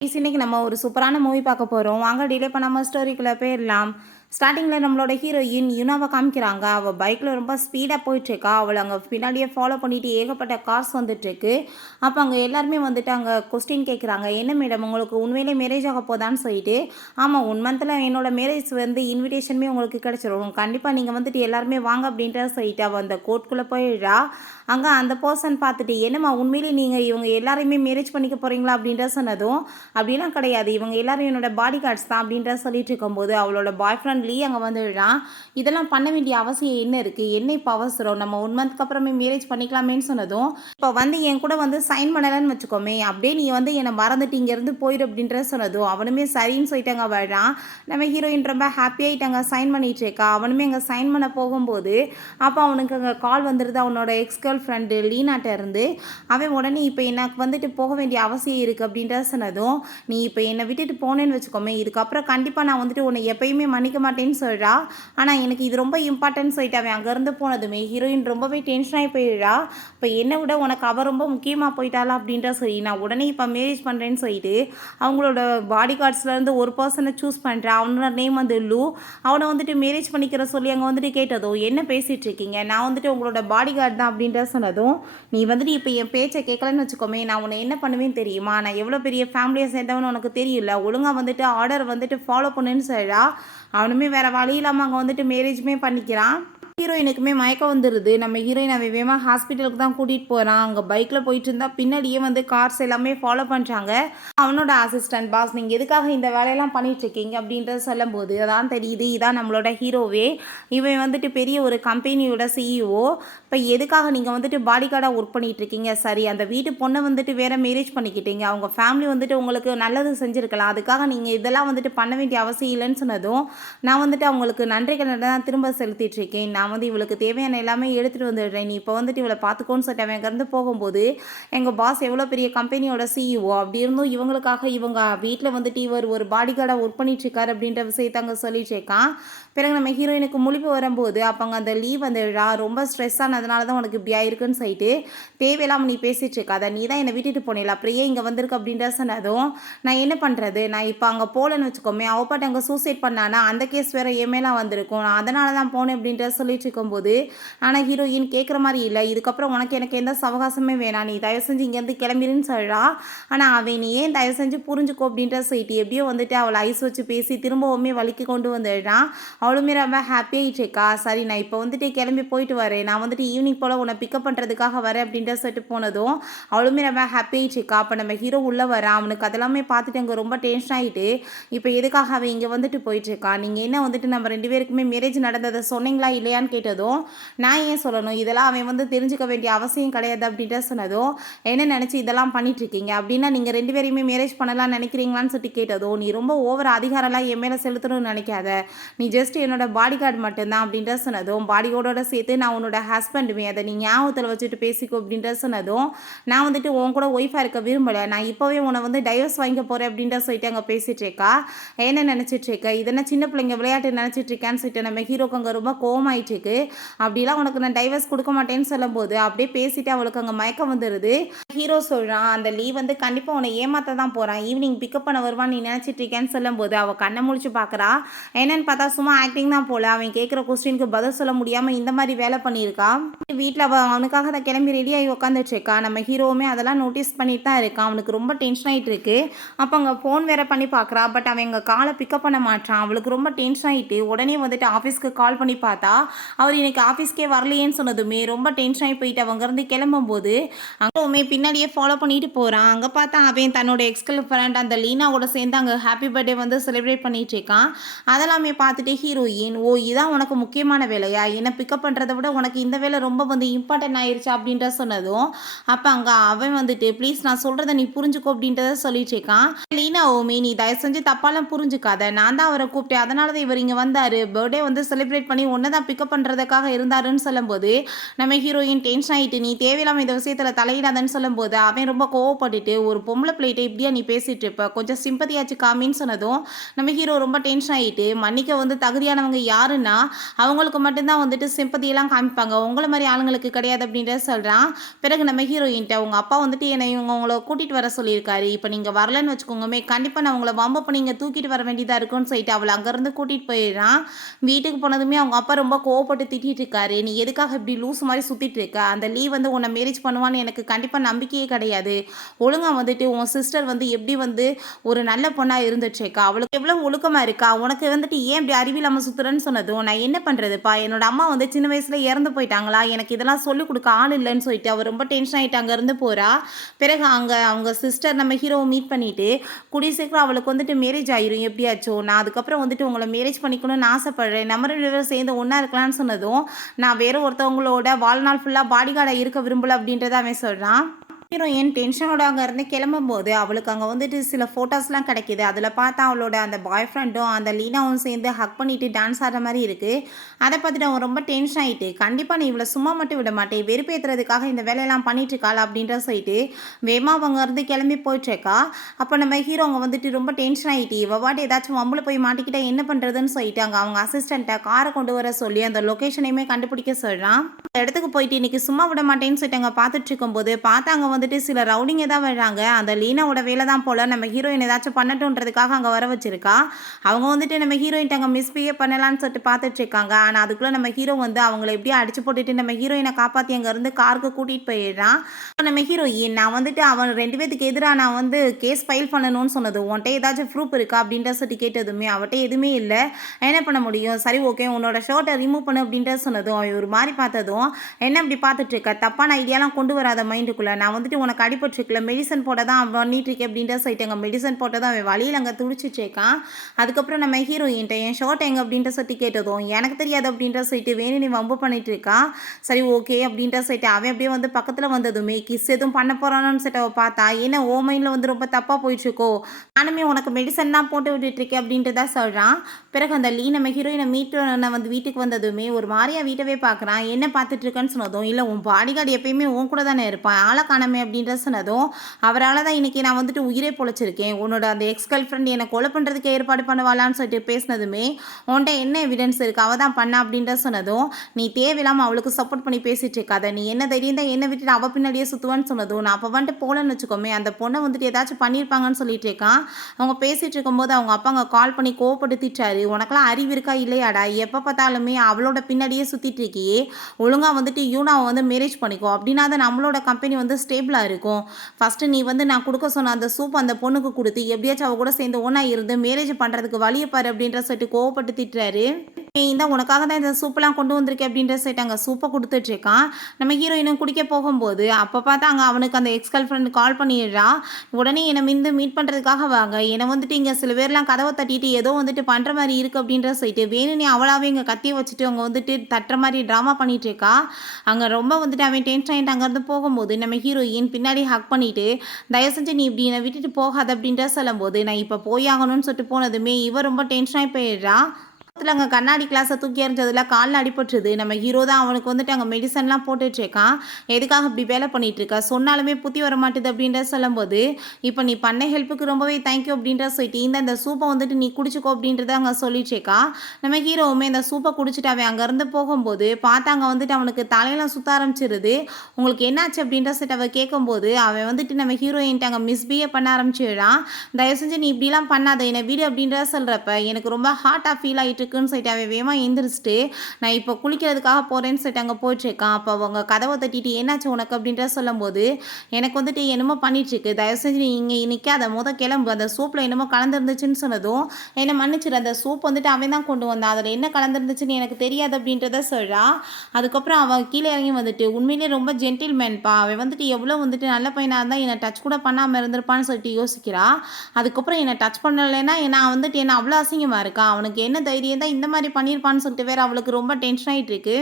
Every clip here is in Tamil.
இன்னைக்கு நம்ம ஒரு சூப்பரான மூவி பார்க்க போறோம். வாங்க டிலே பண்ணாம ஸ்டோரிக்குள்ள போயிரலாம். ஸ்டார்ட்டிங்ல நம்மளோட ஹீரோயின் யுனாவ காமிக்கிறாங்க. அவ பைக்ல ரொம்ப ஸ்பீடா போயிட்டுருக்கா. அவள அங்க பின்னாடியே ஃபாலோ பண்ணிட்டு ஏகப்பட்ட கார்ஸ் வந்துட்டுருக்கு. அப்ப அங்க எல்லாருமே வந்துட்டு அங்க கொஸ்டின் கேட்குறாங்க. "என்ன மேடம் உங்களுக்கு உண்மையிலே மேரேஜ் ஆக போதான்னு?" சொல்லிட்டு. "ஆமா 1 மந்த்ல என்னோட மேரேஜ் வந்து இன்விடேஷனுமே உங்களுக்கு கிடைச்சிரும். கண்டிப்பா நீங்க வந்துட்டு எல்லாருமே வாங்க" அப்படின்ட்டு சொல்லிட்டு அவ அந்த கோர்ட்குள்ள போயிடுறா. அங்க அந்த பெர்சன் பார்த்துட்டு, "என்னம்மா உண்மையிலே நீங்க இவங்க எல்லாரையுமே மேரேஜ் பண்ணிக்க போறீங்களா?" அப்படின்ட்டு சொன்னதும், "அப்படிலாம் கிடையாது. இவங்க எல்லாரும் என்னோட பாடி கார்ட்ஸ் தான்" அப்படின்ட்டு சொல்லிட்டு இருக்கும்போது, அவளோட பாய் ஃப்ரெண்ட் லீ அங்க வந்துடுறான். "இதெல்லாம் பண்ண வேண்டிய அவசியம் என்ன இருக்கு? என்ன இப்ப அவசரம்? நம்ம 1 மந்த்க்கு அப்புறமே மேரேஜ் பண்ணிக்கலாமேன்னு" சொன்னதும், "இப்ப வந்து என் கூட வந்து சைன் பண்ணலன்னு வச்சுக்கோமே, அப்படியே நீ வந்து என்ன மறந்துட்டு இங்கேருந்து போயிரு" அப்படின்ற சொன்னதும், அவனுமே சரின்னு சொல்லிட்டு அங்க வர்றான். நம்ம ஹீரோயின் ரொம்ப ஹாப்பி ஆயிட்டாங்க. சைன் பண்ணிட்டு இருக்கா. அவனுமே அங்க சைன் பண்ண போகும்போது, அப்ப அவனுக்கு அங்க கால் வந்துருது அவனோட எக்ஸ் கேர்ள் ஃப்ரெண்டு லீனாட்ட இருந்து. அவன் உடனே, "இப்ப எனக்கு வந்துட்டு போக வேண்டிய அவசியம் இருக்கு" அப்படின்ட்டு சொன்னதும், "நீ இப்ப என்ன விட்டுட்டு போனேன்னு வச்சுக்கோமே, இதுக்கப்புறம் கண்டிப்பா நான் வந்துட்டு உன்னை எப்பயுமே மன்னிக்க மாட்டேன்னு" சொல்றா. ஆனா எனக்கு இது ரொம்ப இம்பார்ட்டன்ட் சொல்லிட்டு அவன் அங்கேருந்து போனதுமே ஹீரோயின் ரொம்பவே டென்ஷன் ஆகி போயிடுறா. "இப்ப என்னை விட உனக்கு அவ ரொம்ப முக்கியமா போயிட்டாளா?" அப்படின்ட்டு சொல்லி, "நான் உடனே இப்ப மேரேஜ் பண்றேன்னு" சொல்லிட்டு அவங்களோட பாடி கார்ட்ஸ்லேருந்து ஒரு பர்சனை சூஸ் பண்றா. அவனோட நேம் வந்து லூ. அவனை வந்துட்டு மேரேஜ் பண்ணிக்கிற சொல்லி அங்கே வந்துட்டு கேட்டதும், "என்ன பேசிட்டு இருக்கீங்க? நான் வந்துட்டு உங்களோட பாடி கார்டு தான்" அப்படின்ட்டு சொன்னதும், "நீ வந்துட்டு இப்போ என் பேச்சை கேட்கலன்னு வச்சுக்கோமே, நான் உன்னை என்ன பண்ணுவேன்னு தெரியுமா? நான் எவ்வளோ பெரிய ஃபேமிலியை சேர்ந்தவன்னு உனக்கு தெரியல. ஒழுங்கா வந்துட்டு ஆர்டர் வந்துட்டு ஃபாலோ பண்ணுன்னு" சொல்றா. அவனுமே வேற வழி இல்லாமல் அங்கே வந்துட்டு மேரேஜுமே பண்ணிக்கிறான். ஹீரோயினுக்குமே மயக்கம் வந்துருது. நம்ம ஹீரோயின் அவன் வேகமா ஹாஸ்பிட்டலுக்கு தான் கூட்டிட்டு போறான். அங்க பைக்ல போயிட்டு இருந்தா பின்னாடியே வந்து கார்ஸ் எல்லாமே ஃபாலோ பண்றாங்க. அவனோட அசிஸ்டன்ட், "பாஸ் நீங்க எதுக்காக இந்த வேலையெல்லாம் பண்ணிட்டு இருக்கீங்க?" அப்படின்றத சொல்லும்போது அதான் தெரியுது இதான் நம்மளோட ஹீரோவே. இவன் வந்துட்டு பெரிய ஒரு கம்பெனியோட சிஇஓ. இப்ப எதுக்காக நீங்க வந்துட்டு பாடி கார்டா ஒர்க் பண்ணிட்டு இருக்கீங்க? சரி அந்த வீட்டு பொண்ணை வந்துட்டு வேற மேரேஜ் பண்ணிக்கிட்டீங்க. அவங்க ஃபேமிலி வந்துட்டு உங்களுக்கு நல்லது செஞ்சிருக்கலாம். அதுக்காக நீங்க இதெல்லாம் வந்துட்டு பண்ண வேண்டிய அவசியம் இல்லைன்னு சொன்னதும், "நான் வந்துட்டு அவங்களுக்கு நன்றி கடனை தான் திரும்ப செலுத்திட்டு இருக்கேன். நான் வந்து இவளுக்கு தேவையான எல்லாமே எடுத்துட்டு வந்துடுறேன். நீ இப்போ வந்துட்டு இவளை பார்த்துக்கோன்னு" சொல்லிட்டு அவன் அங்கேருந்து போகும்போது, எங்க பாஸ் எவ்வளோ பெரிய கம்பெனியோட சிஇஓ. அப்படி இருந்தும் இவங்களுக்காக இவங்க வீட்ல வந்துட்டு இவர் ஒரு பாடி கார்டா ஒர்க் பண்ணிட்டு இருக்காரு அப்படின்ற விஷயத்த அங்க சொல்லிட்டு இருக்கான். பிறகு நம்ம ஹீரோயினுக்கு முழிப்பு வரும்போது, அப்ப அங்க அந்த லீவ் வந்துடுறா. "ரொம்ப ஸ்ட்ரெஸ் ஆனதுனால தான் உனக்கு இப்படி ஆயிருக்குன்னு" சொல்லிட்டு, "தேவையில்லாம நீ பேசிட்டு இருக்காத. நீ தான் என்னை விட்டுட்டு போனேல. அப்புறம் ஏன் இங்க வந்திருக்க?" அப்படின்ற சொன்னதும், "நான் என்ன பண்றது? நான் இப்ப அங்க போலன்னு வச்சுக்கோமே, அவ பாட்டு அங்க சூசைட் பண்ணானா, அந்த கேஸ் வேற என் மேல வந்திருக்கும். நான் அதனால தான் போனேன்" அப்படின்ற சொல்லிட்டு இருக்கும்போது, ஆனா ஹீரோயின் கேட்குற மாரி இல்ல. "இதுக்கப்புறம் உனக்கு எனக்கு எந்த சவகாசமே வேணாம். நீ தயவு செஞ்சு இங்கேருந்து கிளம்பிருன்னு" சொல்றா. ஆனா அவன், "நீ ஏன் தயவு செஞ்சு புரிஞ்சுக்கோ" அப்படின்ற சொல்லிட்டு எப்படியோ வந்துட்டு அவள ஐஸ் வச்சு பேசி திரும்பவுமே வழிக்கு கொண்டு வந்துடுறான். அவளுமே ரொம்ப ஹாப்பி ஆயிட்டு இருக்கா. "சரி நான் இப்போ வந்துட்டு கிளம்பி போயிட்டு வரேன். நான் வந்துட்டு ஈவினிங் போல உன்னை பிக்கப் பண்ணுறதுக்காக வரேன்" அப்படின்ற சொல்லிட்டு போனதும், அவளுமே ரொம்ப ஹாப்பி ஆயிட்டு இருக்கா. அப்போ நம்ம ஹீரோ உள்ள வரான். அவனுக்கு அதெல்லாமே பார்த்துட்டு அங்கே ரொம்ப டென்ஷன் ஆயிட்டு, "இப்போ எதுக்காக அவன் இங்கே வந்துட்டு போயிட்டு இருக்கா? நீங்க என்ன வந்துட்டு நம்ம 2 பேருக்குமே மேரேஜ் நடந்ததை சொன்னீங்களா இல்லையான்னு" கேட்டதும், "நான் ஏன் சொல்லணும்? இதெல்லாம் அவன் வந்து தெரிஞ்சுக்க வேண்டிய அவசியம் கிடையாது" அப்படின்ட்டு சொன்னதும், "என்ன நினச்சி இதெல்லாம் பண்ணிட்டு இருக்கீங்க? அப்படின்னா நீங்க 2 பேரையுமே மேரேஜ் பண்ணலாம்னு நினைக்கிறீங்களான்னு" சொல்லிட்டு கேட்டதும், "நீ ரொம்ப ஓவர் அதிகாரம்லாம் என் மேலே செலுத்தணும்னு நினைக்காத. நீ ஜஸ்ட் என்னோட பாடி கார்டு மட்டும்தான்" அப்படின்ற சொன்னதும், "பாடி கார்டோட சேர்த்து நான் உன்னோட ஹஸ்பண்டுமே. அதை நீ ஞாபகத்தில் வச்சுட்டு பேசிக்கோ" அப்படின்ற சொன்னதும், "நான் வந்துட்டு உன் கூட ஒய்ஃபாக இருக்க விரும்பலை. நான் இப்போவே உன்னை வந்து டைவர்ஸ் வாங்கிக்க போகிறேன்" அப்படின்ற சொல்லிட்டு அங்கே பேசிட்டு இருக்கா. "என்ன நினச்சிட்டு இருக்க? இதென்ன சின்ன பிள்ளைங்க விளையாட்டு நினச்சிட்டு இருக்கான்னு" சொல்லிட்டு நம்ம ஹீரோக்கு அங்கே ரொம்ப கோவமாயிட்டு இருக்கு. "அப்படிலாம் உனக்கு நான் டைவர்ஸ் கொடுக்க மாட்டேன்னு" சொல்லும்போது, அப்படியே பேசிட்டு அவளுக்கு அங்கே மயக்கம் வந்துடுது. ஹீரோ சொல்றான், "அந்த லீ வந்து கண்டிப்பா உன்னை ஏமாத்த தான் போறான். ஈவினிங் பிக்கப் பண்ண வருவான்னு நீ நினைச்சிட்டு இருக்கேன்னு" சொல்லும்போது, அவ கண்ண முழிச்சு பார்க்குறா. என்னன்னு பார்த்தா சும்மா ஆக்டிங் தான் போல. அவன் கேட்குற கொஸ்டினுக்கு பதில் சொல்ல முடியாம இந்த மாதிரி வேலை பண்ணியிருக்கா. வீட்ல அவ அவனுக்காக தான் கிளம்பி ரெடி ஆகி உட்காந்துட்டு இருக்கா. நம்ம ஹீரோவுமே அதெல்லாம் நோட்டீஸ் பண்ணிட்டு தான் இருக்கான். அவனுக்கு ரொம்ப டென்ஷன் ஆயிட்டு இருக்கு. அப்ப அங்க ஃபோன் வேற பண்ணி பார்க்குறா. பட் அவன் எங்க காலை பிக்கப் பண்ண மாட்றான். அவளுக்கு ரொம்ப டென்ஷன் ஆயிட்டு உடனே வந்துட்டு ஆஃபீஸ்க்கு கால் பண்ணி பார்த்தா, அவர் இன்னைக்கு ஆஃபீஸ்க்கே வரலையேன்னு சொன்னதுமே ரொம்ப டென்ஷன் ஆகி போயிட்டு அவங்க இருந்து கிளம்பும்போது, அங்கவுமே பின்னாடியே ஃபாலோ பண்ணிட்டு போறான். அங்க பார்த்தா அவன் தன்னோட எக்ஸ் கேர்ள் ஃப்ரெண்ட் அந்த லீனாவோட சேர்ந்து அங்க ஹாப்பி பர்த்டே வந்து செலிப்ரேட் பண்ணிட்டு இருக்கான். அதெல்லாமே பார்த்துட்டு ஹீரோயின், "ஓ இதான் உனக்கு முக்கியமான வேலையா? என்ன பிக்கப் பண்ணுறத விட உனக்கு இந்த வேலை ரொம்ப வந்து இம்பார்ட்டன்ட் ஆயிருச்சு" அப்படின்ற சொன்னதும், அப்போ அங்கே அவன் வந்துட்டு, "ப்ளீஸ் நான் சொல்கிறத நீ புரிஞ்சுக்கோ" அப்படின்றத சொல்லிட்டு இருக்கான். "லீனா ஓமி நீ தயவு செஞ்சு தப்பாலாம் புரிஞ்சுக்காத. நான் தான் அவரை கூப்பிட்டேன். அதனால தான் இவர் இங்கே வந்தார். பர்த்டே வந்து செலிப்ரேட் பண்ணி உன்னை தான் பிக்கப் பிரேக்கப் பண்ணுறதுக்காக இருந்தாருன்னு சொல்லும்போது நம்ம ஹீரோயின் டென்ஷன் ஆகிட்டு நீ தேவையில்லாமல் இந்த விஷயத்தில் தலையிடாதன்னு சொல்லும்போது அவன் ரொம்ப கோவப்பட்டுட்டு ஒரு பொம்பளை பிள்ளைகிட்ட இப்படியா நீ பேசிட்டு இருப்ப கொஞ்சம் சிம்பதியாச்சு காமின்னு சொன்னதும் நம்ம ஹீரோ ரொம்ப டென்ஷன் ஆகிட்டு மன்னிக்க வந்து தகுதியானவங்க யாருன்னா அவங்களுக்கு மட்டும்தான் வந்துட்டு சிம்பதியெல்லாம் காமிப்பாங்க உங்களை மாதிரி ஆளுங்களுக்கு கிடையாது அப்படின்றத சொல்கிறான். பிறகு நம்ம ஹீரோயின்ட்ட உங்கள் அப்பா வந்துட்டு என்னை உங்களை கூட்டிகிட்டு வர சொல்லியிருக்காரு இப்போ நீங்கள் வரலன்னு வச்சுக்கோங்கமே கண்டிப்பாக நான் உங்களை வம்பப்போ நீங்கள் தூக்கிட்டு வர வேண்டியதாக இருக்கும்னு சொல்லிட்டு அவளை அங்கேருந்து கூட்டிகிட்டு போயிடுறான். வீட்டுக்கு போனதுமே அவங்க அப்பா ரொம்ப கோவப்பட்டு திட்டிகிட்டு இருக்காரு நீ எதுக்காக இப்படி லூஸ் மாதிரி சுற்றிட்டு இருக்க அந்த லீவ் வந்து உன்னை மேரேஜ் பண்ணுவான்னு எனக்கு கண்டிப்பாக நம்பிக்கையே கிடையாது. ஒழுங்காக வந்துட்டு உன் சிஸ்டர் வந்து எப்படி வந்து ஒரு நல்ல பொண்ணாக இருந்துச்சுக்கா அவளுக்கு எவ்வளோ ஒழுக்கமாக இருக்கா உனக்கு வந்துட்டு ஏன் இப்படி அறிவில்லாமல் சுற்றுறன்னு சொன்னதும் நான் என்ன பண்ணுறதுப்பா என்னோட அம்மா வந்து சின்ன வயசில் இறந்து போயிட்டாங்களா எனக்கு இதெல்லாம் சொல்லிக் கொடுக்க ஆள் இல்லைன்னு சொல்லிட்டு அவர் ரொம்ப டென்ஷன் ஆகிட்டு அங்கேருந்து போகிறா. பிறகு அங்கே அவங்க சிஸ்டர் நம்ம ஹீரோவை மீட் பண்ணிவிட்டு கூடிய சீக்கிரம் அவளுக்கு வந்துட்டு மேரேஜ் ஆயிரும் எப்படியாச்சும் நான் அதுக்கப்புறம் வந்துட்டு உங்களை மேரேஜ் பண்ணிக்கணும்னு ஆசைப்படுறேன் நம்ம 2 பேரும் சேர்ந்து ஒன்றா இருக்கலாம்னு சொன்னதும் நான் வேறு ஒருத்தவங்களோட வாழ்நாள் ஃபுல்லாக பாடி கார்டாக இருக்க விரும்பல அப்படின்றத அவன் சொல்கிறான். ஹீரோயின் டென்ஷனோட அங்கேருந்து கிளம்பும்போது அவளுக்கு அங்கே வந்துட்டு சில ஃபோட்டோஸ்லாம் கிடைக்கிது அதில் பார்த்தா அவளோட அந்த பாய் ஃப்ரெண்டும் அந்த லீனாவும் சேர்ந்து ஹக் பண்ணிட்டு டான்ஸ் ஆடுற மாதிரி இருக்குது. அதை பார்த்துட்டு அவன் ரொம்ப டென்ஷன் ஆகிட்டு கண்டிப்பாக நீ இவளை சும்மா மட்டும் விட மாட்டேன் வெறுப்பேற்றுறதுக்காக இந்த வேலையெல்லாம் பண்ணிட்டுருக்காள் அப்படின்ற சொல்லிட்டு வேமா அவங்க இருந்து கிளம்பி போயிட்டுருக்கா. அப்போ நம்ம ஹீரோ அவங்க வந்துட்டு ரொம்ப டென்ஷன் ஆகிட்டு இவ வாட்டி ஏதாச்சும் வம்புல போய் மாட்டிக்கிட்டா என்ன பண்ணுறதுன்னு சொல்லிட்டு அங்கே அவங்க அசிஸ்டண்ட்டை காரை கொண்டு வர சொல்லி அந்த லொக்கேஷனையுமே கண்டுபிடிக்க சொல்கிறான். அந்த இடத்துக்கு போயிட்டு இன்றைக்கி சும்மா விட மாட்டேன்னு சொல்லிட்டு அங்கே பார்த்துட்டு இருக்கும்போது பார்த்தாங்க வந்துட்டு சில ரவுடிங்க தான் வர்றாங்க அந்த லீனாவோட வேலை தான் போல் நம்ம ஹீரோயின் ஏதாச்சும் பண்ணட்டுன்றதுக்காக அங்கே வர வச்சிருக்கா. அவங்க வந்துட்டு நம்ம ஹீரோயின் அங்கே மிஸ்பிஹேவ் பண்ணலான்னு சொல்லிட்டு பார்த்துட்டு இருக்காங்க. ஆனால் அதுக்குள்ளே நம்ம ஹீரோ வந்து அவங்கள எப்படியோ அடிச்சு போட்டுட்டு நம்ம ஹீரோயினை காப்பாற்றி அங்கேருந்து காருக்கு கூட்டிகிட்டு போயிடுறான். நம்ம ஹீரோயின் நான் வந்துட்டு அவன் 2 பேத்துக்கு எதிராக நான் வந்து கேஸ் ஃபைல் பண்ணணும்னு சொன்னது உன்ட்ட ஏதாச்சும் ப்ரூஃப் இருக்கா அப்படின்ற சொல்லி கேட்டதுமே அவட்ட எதுவுமே இல்லை என்ன பண்ண முடியும் சரி ஓகே உன்னோட ஷர்ட்டை ரிமூவ் பண்ணு அப்படின்ற சொன்னதும் அவன் ஒரு மாதிரி பார்த்ததும் என்ன அப்படி பார்த்துட்டு இருக்க தப்பான ஐடியாலாம் கொண்டு வராத மைண்டுக்குள்ளே நான் வந்துட்டு உனக்கு அடிபட்டுருக்கல மெடிசன் போட தான் பண்ணிட்டு இருக்கேன் அப்படின்ற சொல்லிட்டு அங்கே மெடிசன் போட்ட தான் அவன் வழியில் அங்கே துடிச்சிட்ருக்கான். அதுக்கப்புறம் நம்ம ஹீரோயின்ட்ட என் ஷர்ட் எங்கே அப்படின்ற சொல்லி கேட்டதும் எனக்கு தெரியாது அப்படின்ற சொல்லிட்டு வேணும் நீ வம்பு பண்ணிட்டு இருக்கான். சரி ஓகே அப்படின்ற சொல்லிட்டு அவன் அப்படியே வந்து பக்கத்தில் வந்ததுமே கிஸ் எதுவும் பண்ண போகிறான்னு சொல்லிட்டு அவள் பார்த்தா ஏன்னா ஓ மைண்டில் வந்து ரொம்ப தப்பாக போயிட்டுருக்கோ நானுமே உனக்கு மெடிசன்லாம் போட்டு விட்டுட்ருக்கேன் அப்படின்றதான் சொல்கிறான். பிறகு அந்த நம்ம ஹீரோயினை மீட்டு வந்து வீட்டுக்கு வந்ததுமே ஒரு மாதிரியா வீட்டவே பார்க்குறான் என்ன பார்த்துட்டு இருக்கேன்னு சொன்னதும் இல்லை உன் பாடி கார்டு எப்பயுமே உன் கூட தானே இருப்பான் ஆளை காணமே அப்படின்ற சொன்னதும் அவரால் தான் இன்றைக்கி நான் வந்துட்டு உயிரே பொழைச்சிருக்கேன் உன்னோட அந்த எக்ஸ் கேர்ள் ஃப்ரெண்ட் என்னை கொலை பண்ணுறதுக்கு ஏற்பாடு பண்ணுவாளான்னு சொல்லிட்டு பேசினதுமே உன்ட்ட என்ன எவிடன்ஸ் இருக்குது அவள் தான் பண்ணா அப்படின்ற சொன்னதும் நீ தேவையில்லாமல் அவளுக்கு சப்போர்ட் பண்ணி பேசிகிட்டு இருக்காத நீ என்ன தைரியம் தான் என்னை விட்டுட்டு அவள் பின்னாடியே சுற்றுவான்னு சொன்னதும் நான் அப்போ வந்துட்டு போகலன்னு வச்சுக்கோமே அந்த பொண்ணை வந்துட்டு ஏதாச்சும் பண்ணியிருப்பாங்கன்னு சொல்லிட்டு இருக்கான். அவங்க பேசிகிட்டு இருக்கும்போது அவங்க அப்பா அங்கே கால் பண்ணி கோவப்படுத்திட்டாரு உனக்கெல்லாம் அறிவு இருக்கா இல்லையாடா எப்போ பார்த்தாலுமே அவளோட பின்னாடியே சுற்றிட்டு இருக்கியே ஒழுங்காக வந்துட்டு யூனாவை வந்து மேரேஜ் பண்ணிக்கோ அப்படின்னா தான் நம்மளோட கம்பெனி வந்து ஸ்டேபிளாக இருக்கும். ஃபஸ்ட்டு நீ வந்து நான் கொடுக்க சொன்ன அந்த சூப் அந்த பொண்ணுக்கு கொடுத்து எப்படியாச்சும் அவள் கூட சேர்ந்து ஒன்றா இருந்து மேரேஜ் பண்ணுறதுக்கு வழியை பாரு அப்படின்ற சொல்லிட்டு கோவப்பட்டு திட்டுறாரு. இந்த உனக்காக தான் இந்த சூப்பெல்லாம் கொண்டு வந்திருக்கேன் அப்படின்ற சொல்லிட்டு அங்கே சூப்பை கொடுத்துட்ருக்கான். நம்ம ஹீரோயினும் குடிக்க போகும்போது அப்போ பார்த்தா அங்கே அவனுக்கு அந்த எக்ஸ் கேர்ள் ஃப்ரெண்ட் கால் பண்ணிடுறா. உடனே என்னை மீட் பண்ணுறதுக்காக வாங்க என்னை வந்துட்டு இங்கே சில பேர்லாம் கதவை தட்டிட்டு ஏதோ வந்துட்டு பண்ணுற மாதிரி இருக்குது அப்படின்ற சொல்லிட்டு வேணும்னே அவளாவே இங்கே கத்தியை வச்சுட்டு அவங்க வந்துட்டு தட்டுற மாதிரி ட்ராமா பண்ணிட்டு இருக்கா. அங்கே ரொம்ப வந்துட்டு அவன் டென்ஷன் ஆகிட்டு அங்கேருந்து போகும்போது நம்ம ஹீரோயின் பின்னாடி ஹக் பண்ணிட்டு தயவு செஞ்சு நீ இப்படி என்னை விட்டுட்டு போகாது அப்படின்ற சொல்லும்போது நான் இப்போ போயாகணும்னு சொல்லிட்டு போனதுமே இவ ரொம்ப டென்ஷனாகி போயிடுறா. அங்கே கண்ணாடி கிளாஸை தூக்கி எறிஞ்சதில் காலில் அடிபட்டுருது. நம்ம ஹீரோ தான் அவனுக்கு வந்துட்டு அங்கே மெடிசன்லாம் போட்டுட்ருக்கான். எதுக்காக இப்படி வேலை பண்ணிகிட்ருக்கா சொன்னாலுமே புத்தி வர மாட்டுது அப்படின்ற சொல்லும்போது இப்போ நீ பண்ண ஹெல்ப்புக்கு ரொம்பவே தேங்க்யூ அப்படின்ற சொல்லிட்டு இந்த சூப்பை வந்துட்டு நீ குடிச்சிக்கோ அப்படின்றத அங்கே சொல்லிட்டுருக்கா. நம்ம ஹீரோவுமே இந்த சூப்பை குடிச்சிட்டு அவன் அங்கேருந்து போகும்போது பார்த்தா அங்கே வந்துட்டு அவனுக்கு தலையெல்லாம் சுற்ற ஆரம்பிச்சிருது. உங்களுக்கு என்னாச்சு அப்படின்ற சொல்லிட்டு அவள் கேட்கும்போது அவன் வந்துட்டு நம்ம ஹீரோயின்ட்டு அங்கே மிஸ்பிஹேவ் பண்ண ஆரம்பிச்சிடுறான். தயவு செஞ்சு நீ இப்படிலாம் பண்ணாத என்னை வீடு அப்படின்றத சொல்கிறப்ப எனக்கு ரொம்ப ஹார்ட்டாக ஃபீல் ஆகிட்டு இருக்குன்னு சொல்லிட்டு அவன் வேகமாக எந்திரிச்சிட்டு நான் இப்போ குளிக்கிறதுக்காக போகிறேன்னு சொல்லிட்டு அங்கே போயிட்டுருக்கான். அப்போ அவங்க கதவை தட்டிட்டு என்னாச்சு உனக்கு அப்படின்ற சொல்லும்போது எனக்கு வந்துட்டு என்னமோ பண்ணிட்டுருக்கு தயவு செஞ்சு நீ இங்கே நிற்காத கிளம்பு அந்த சூப்பில் என்னமோ கலந்துருந்துச்சுன்னு சொன்னதும் என்னை மன்னிச்சிடு அந்த சூப் வந்துட்டு அவன் தான் கொண்டு வந்தான் அதில் என்ன கலந்துருந்துச்சுன்னு எனக்கு தெரியாது அப்படின்றத சொல்கிறான். அதுக்கப்புறம் அவன் கீழே இறங்கி வந்துட்டு உண்மையிலே ரொம்ப ஜென்டில்மேன்ப்பா அவன் வந்துட்டு எவ்வளோ வந்துட்டு நல்ல பையனாக இருந்தால் என்னை டச் கூட பண்ணாமல் இருந்திருப்பான்னு சொல்லிட்டு யோசிக்கிறா. அதுக்கப்புறம் என்னை டச் பண்ணலைன்னா நான் வந்துட்டு என்ன அவ்வளோ அசிங்கமாக இருக்கா அவனுக்கு என்ன தைரியம் தான் இந்த மாதிரி பண்ணியிருப்பான்னு சொல்லிட்டு வேற அவளுக்கு ரொம்ப டென்ஷன் ஆகிட்டு இருக்கு.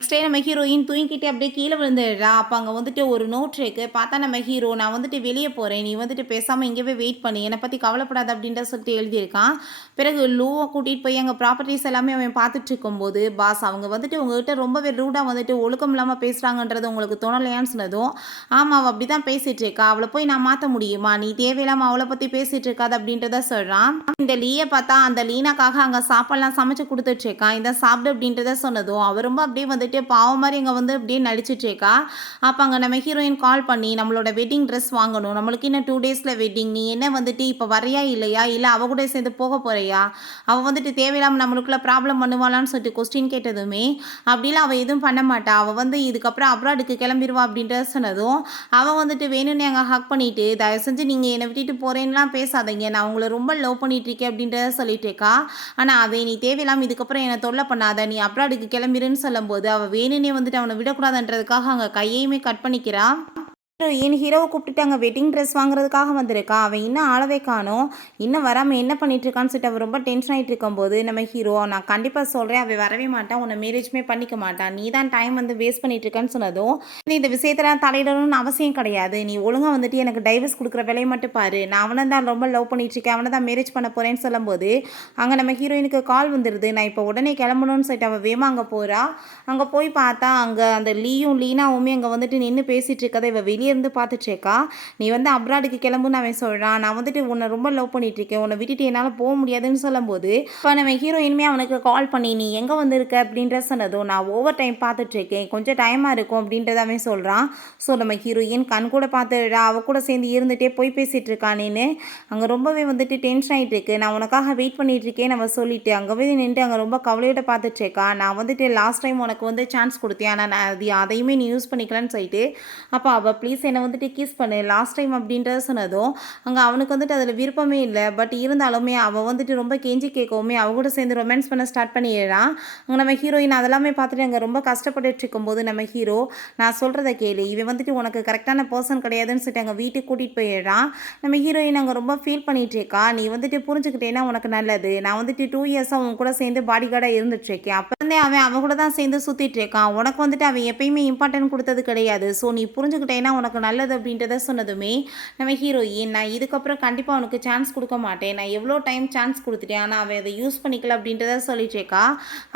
நெக்ஸ்ட் டே நம்ம ஹீரோயின் தூங்கிக்கிட்டே அப்படியே கீழே விழுந்துடுறா. அப்போ அங்கே வந்துட்டு ஒரு நோட் இருக்கு. பார்த்தா நம்ம ஹீரோ, நான் வந்துட்டு வெளியே போகிறேன், நீ வந்துட்டு பேசாமல் இங்கேயே வெயிட் பண்ணி என்னை பற்றி கவலைப்படாத அப்படின்ற சொல்லிட்டு எழுதியிருக்கான். பிறகு லூவை கூட்டிகிட்டு போய் அங்கே ப்ராப்பர்ட்டிஸ் எல்லாமே அவன் பார்த்துட்டு இருக்கும்போது, பாஸ் அவங்க வந்துட்டு உங்ககிட்ட ரொம்பவே ரூடாக வந்துட்டு ஒழுக்கம் இல்லாமல் பேசுகிறாங்கன்றது உங்களுக்கு தோணலையான்னு சொன்னதும், ஆமாம் அவள் அப்படி தான் பேசிகிட்டு இருக்கா, அவளை போய் நான் மாற்ற முடியுமா, நீ தேவையில்லாமல் அவளை பற்றி பேசிகிட்டு இருக்காது அப்படின்றத சொல்கிறான். இந்த லீயை பார்த்தா அந்த லீனாக்காக அங்கே சாப்பாடுலாம் சமைச்சு கொடுத்துட்ருக்கான், இதை சாப்பிடு அப்படின்றத சொன்னதும் அவர் ரொம்ப அப்படியே வந்துட்டு பாவம் மாதிரி இங்கே வந்து அப்படியே நடிச்சிட்ருக்கா. அப்போ அங்கே நம்ம ஹீரோயின் கால் பண்ணி நம்மளோட வெட்டிங் ட்ரெஸ் வாங்கணும், நம்மளுக்கு இன்னும் 2 டேஸில் வெட்டிங், நீ என்ன வந்துட்டு இப்போ வரையா இல்லையா, இல்லை அவ கூட சேர்ந்து போக போறியா, அவள் வந்துட்டு தேவையில்லாமல் நம்மளுக்குள்ள ப்ராப்ளம் பண்ணுவாளான்னு சொல்லிட்டு கொஸ்டின் கேட்டதுமே, அப்படிலாம் அவள் எதுவும் பண்ண மாட்டா, அவள் வந்து இதுக்கப்புறம் அப்ராடுக்கு கிளம்பிடுவா அப்படின்றத சொன்னதும் அவன் வந்துட்டு வேணும்னே அங்கே ஹக் பண்ணிட்டு, தயவு செஞ்சு நீங்கள் என்னை விட்டுட்டு போகிறேன்னுலாம் பேசாதீங்க, நான் உங்களை ரொம்ப லவ் பண்ணிட்டு இருக்கேன் அப்படின்றத சொல்லிட்டு இருக்கா. ஆனால் அதை நீ தேவையில்லாமல் இதுக்கப்புறம் என்னை தொல்லை பண்ணாத, நீ அப்ராடுக்கு கிளம்பிடுன்னு சொல்லும்போது அவள் வேணும்னே வந்துட்டு அவனை விடக்கூடாதுன்றதுக்காக அங்கே கையையுமே கட் பண்ணிக்கிறா. ஹீரோயின் ஹீரோவை கூப்பிட்டுட்டு அங்கே வெட்டிங் ட்ரெஸ் வாங்குறதுக்காக வந்திருக்கா. அவன் இன்னும் ஆளவே காணோம், இன்னும் வராமல் என்ன பண்ணிட்டு இருக்கான்னு சொல்லிட்டு அவன் ரொம்ப டென்ஷன் ஆகிட்டு இருக்கும்போது நம்ம ஹீரோ, நான் கண்டிப்பாக சொல்கிறேன் அவன் வரவே மாட்டான், உன்னை மேரேஜ்மே பண்ணிக்க மாட்டான், நீ தான் டைம் வந்து வேஸ்ட் பண்ணிட்டு இருக்கேன்னு சொன்னதும், நீ இந்த விஷயத்தெல்லாம் தலையிடணும்னு அவசியம் கிடையாது, நீ ஒழுங்காக வந்துட்டு எனக்கு டைவர்ஸ் கொடுக்குற வேலையை மட்டும் பாரு, நான் அவனை தான் ரொம்ப லவ் பண்ணிட்டு இருக்கேன், அவனை தான் மேரேஜ் பண்ண போகிறேன்னு சொல்லும்போது அங்கே நம்ம ஹீரோயினுக்கு கால் வந்துடுது. நான் இப்போ உடனே கிளம்பணும்னு சொல்லிட்டு அவள் வேமா அங்கே போகிறா. அங்கே போய் பார்த்தா அங்கே அந்த லீனாவுமே அங்கே வந்துட்டு நின்று பேசிகிட்டு இருக்கதை இவ வெளியே இருந்து பார்த்துட்ருக்கா. நீ வந்து அப்ராடுக்கு கிளம்புன்னு அவன் சொல்கிறான், நான் வந்துட்டு உன்னை ரொம்ப லவ் பண்ணிட்டு இருக்கேன், உன்னை விட்டுட்டு என்னால் போக முடியாதுன்னு சொல்லும்போது இப்போ நம்ம ஹீரோயினுமே அவனுக்கு கால் பண்ணி நீ எங்கே வந்திருக்க அப்படின்ற சொன்னதும், நான் ஓவர் டைம் பார்த்துட்ருக்கேன், கொஞ்சம் டைமாக இருக்கும் அப்படின்றத அவன் சொல்கிறான். ஸோ நம்ம ஹீரோயின் கண் கூட பார்த்துடா, அவள் கூட சேர்ந்து இருந்துகிட்டே போய் பேசிகிட்டு இருக்கானேன்னு அங்கே ரொம்பவே வந்துட்டு டென்ஷன் ஆகிட்டு இருக்கு. நான் உனக்காக வெயிட் பண்ணிட்டு இருக்கேன் நம்ம சொல்லிட்டு அங்கே நின்று அங்கே ரொம்ப கவலையோட பார்த்துட்ருக்கா. நான் வந்துட்டு லாஸ்ட் டைம் உனக்கு வந்து சான்ஸ் கொடுத்தேன், ஆனால் நான் அதையுமே நீ யூஸ் பண்ணிக்கலான்னு சொல்லிட்டு அப்போ அவள் ப்ளீஸ் என்னை வந்துட்டு கிஸ் பண்ணு லாஸ்ட் டைம் அப்படின்றத சொன்னதும் அங்கே அவனுக்கு வந்துட்டு அதில் விருப்பமே இல்லை. பட் இருந்தாலுமே அவள் வந்துட்டு ரொம்ப கெஞ்சி கேட்கவுமே அவ கூட சேர்ந்து ரொமான்ஸ் பண்ண ஸ்டார்ட் பண்ணிடுறான். அங்கே நம்ம ஹீரோயின் அதெல்லாமே பார்த்துட்டு அங்கே ரொம்ப கஷ்டப்பட்டுட்டு இருக்கும்போது நம்ம ஹீரோ, நான் சொல்கிறத கேளு, இவன் வந்துட்டு உனக்கு கரெக்டான பர்சன் கிடையாதுன்னு சொல்லிட்டு அங்கே வீட்டுக்கு கூட்டிகிட்டு போயிடுறான். நம்ம ஹீரோயின் அங்கே ரொம்ப ஃபீல் பண்ணிட்டு இருக்கா. நீ வந்துட்டு புரிஞ்சுக்கிட்டேன்னா உனக்கு நல்லது, நான் வந்துட்டு 2 இயர்ஸாக அவன் கூட சேர்ந்து பாடி கார்டாக இருந்துட்டுருக்கேன், அப்போ வந்து அவன் கூட தான் சேர்ந்து சுற்றிட்டு இருக்கான், உனக்கு வந்துட்டு அவன் எப்பயுமே இம்பார்ட்டன்ட் கொடுத்தது கிடையாது, ஸோ நீ புரிஞ்சுக்கிட்டேன்னா உனக்கு நல்லது அப்படின்றத சொன்னதுமே நம்ம ஹீரோயின், நான் இதுக்கப்புறம் கண்டிப்பாக அவனுக்கு சான்ஸ் கொடுக்க மாட்டேன், நான் எவ்வளோ டைம் சான்ஸ் கொடுத்துட்டேன், ஆனால் அவன் அதை யூஸ் பண்ணிக்கல அப்படின்றத சொல்லிட்டுருக்கா.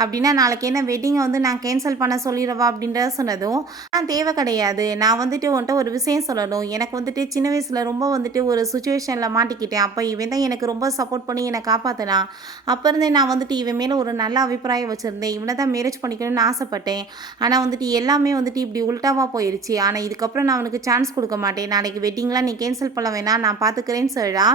அப்படின்னா நாளைக்கு என்ன வெட்டிங்கை வந்து நான் கேன்சல் பண்ண சொல்லிடவா அப்படின்றத சொன்னதும், நான் தேவை கிடையாது, நான் வந்துட்டு உன்ட்ட ஒரு விஷயம் சொல்லணும், எனக்கு வந்துட்டு சின்ன வயசில் ரொம்ப வந்துட்டு ஒரு சுச்சுவேஷனில் மாட்டிக்கிட்டேன், அப்போ இவன் தான் எனக்கு ரொம்ப சப்போர்ட் பண்ணி என்னை காப்பாற்றினான், அப்போ இருந்தே நான் வந்துட்டு இவன் மேலே ஒரு நல்ல அபிப்பிராயம் வச்சுருந்தேன், இவனை தான் மேரேஜ் பண்ணிக்கணும்னு ஆசைப்பட்டேன், ஆனால் வந்துட்டு எல்லாமே வந்துட்டு இப்படி உல்ட்டாவாக போயிடுச்சு, ஆனால் இதுக்கப்புறம் நான் அவனுக்கு சான்ஸ் கொடுக்க மாட்டேன், நாளைக்கு வெட்டிங்லாம் நீ கேன்சல் பண்ண வேணாம், நான் பார்த்துக்கிறேன்னு சொல்லிடா.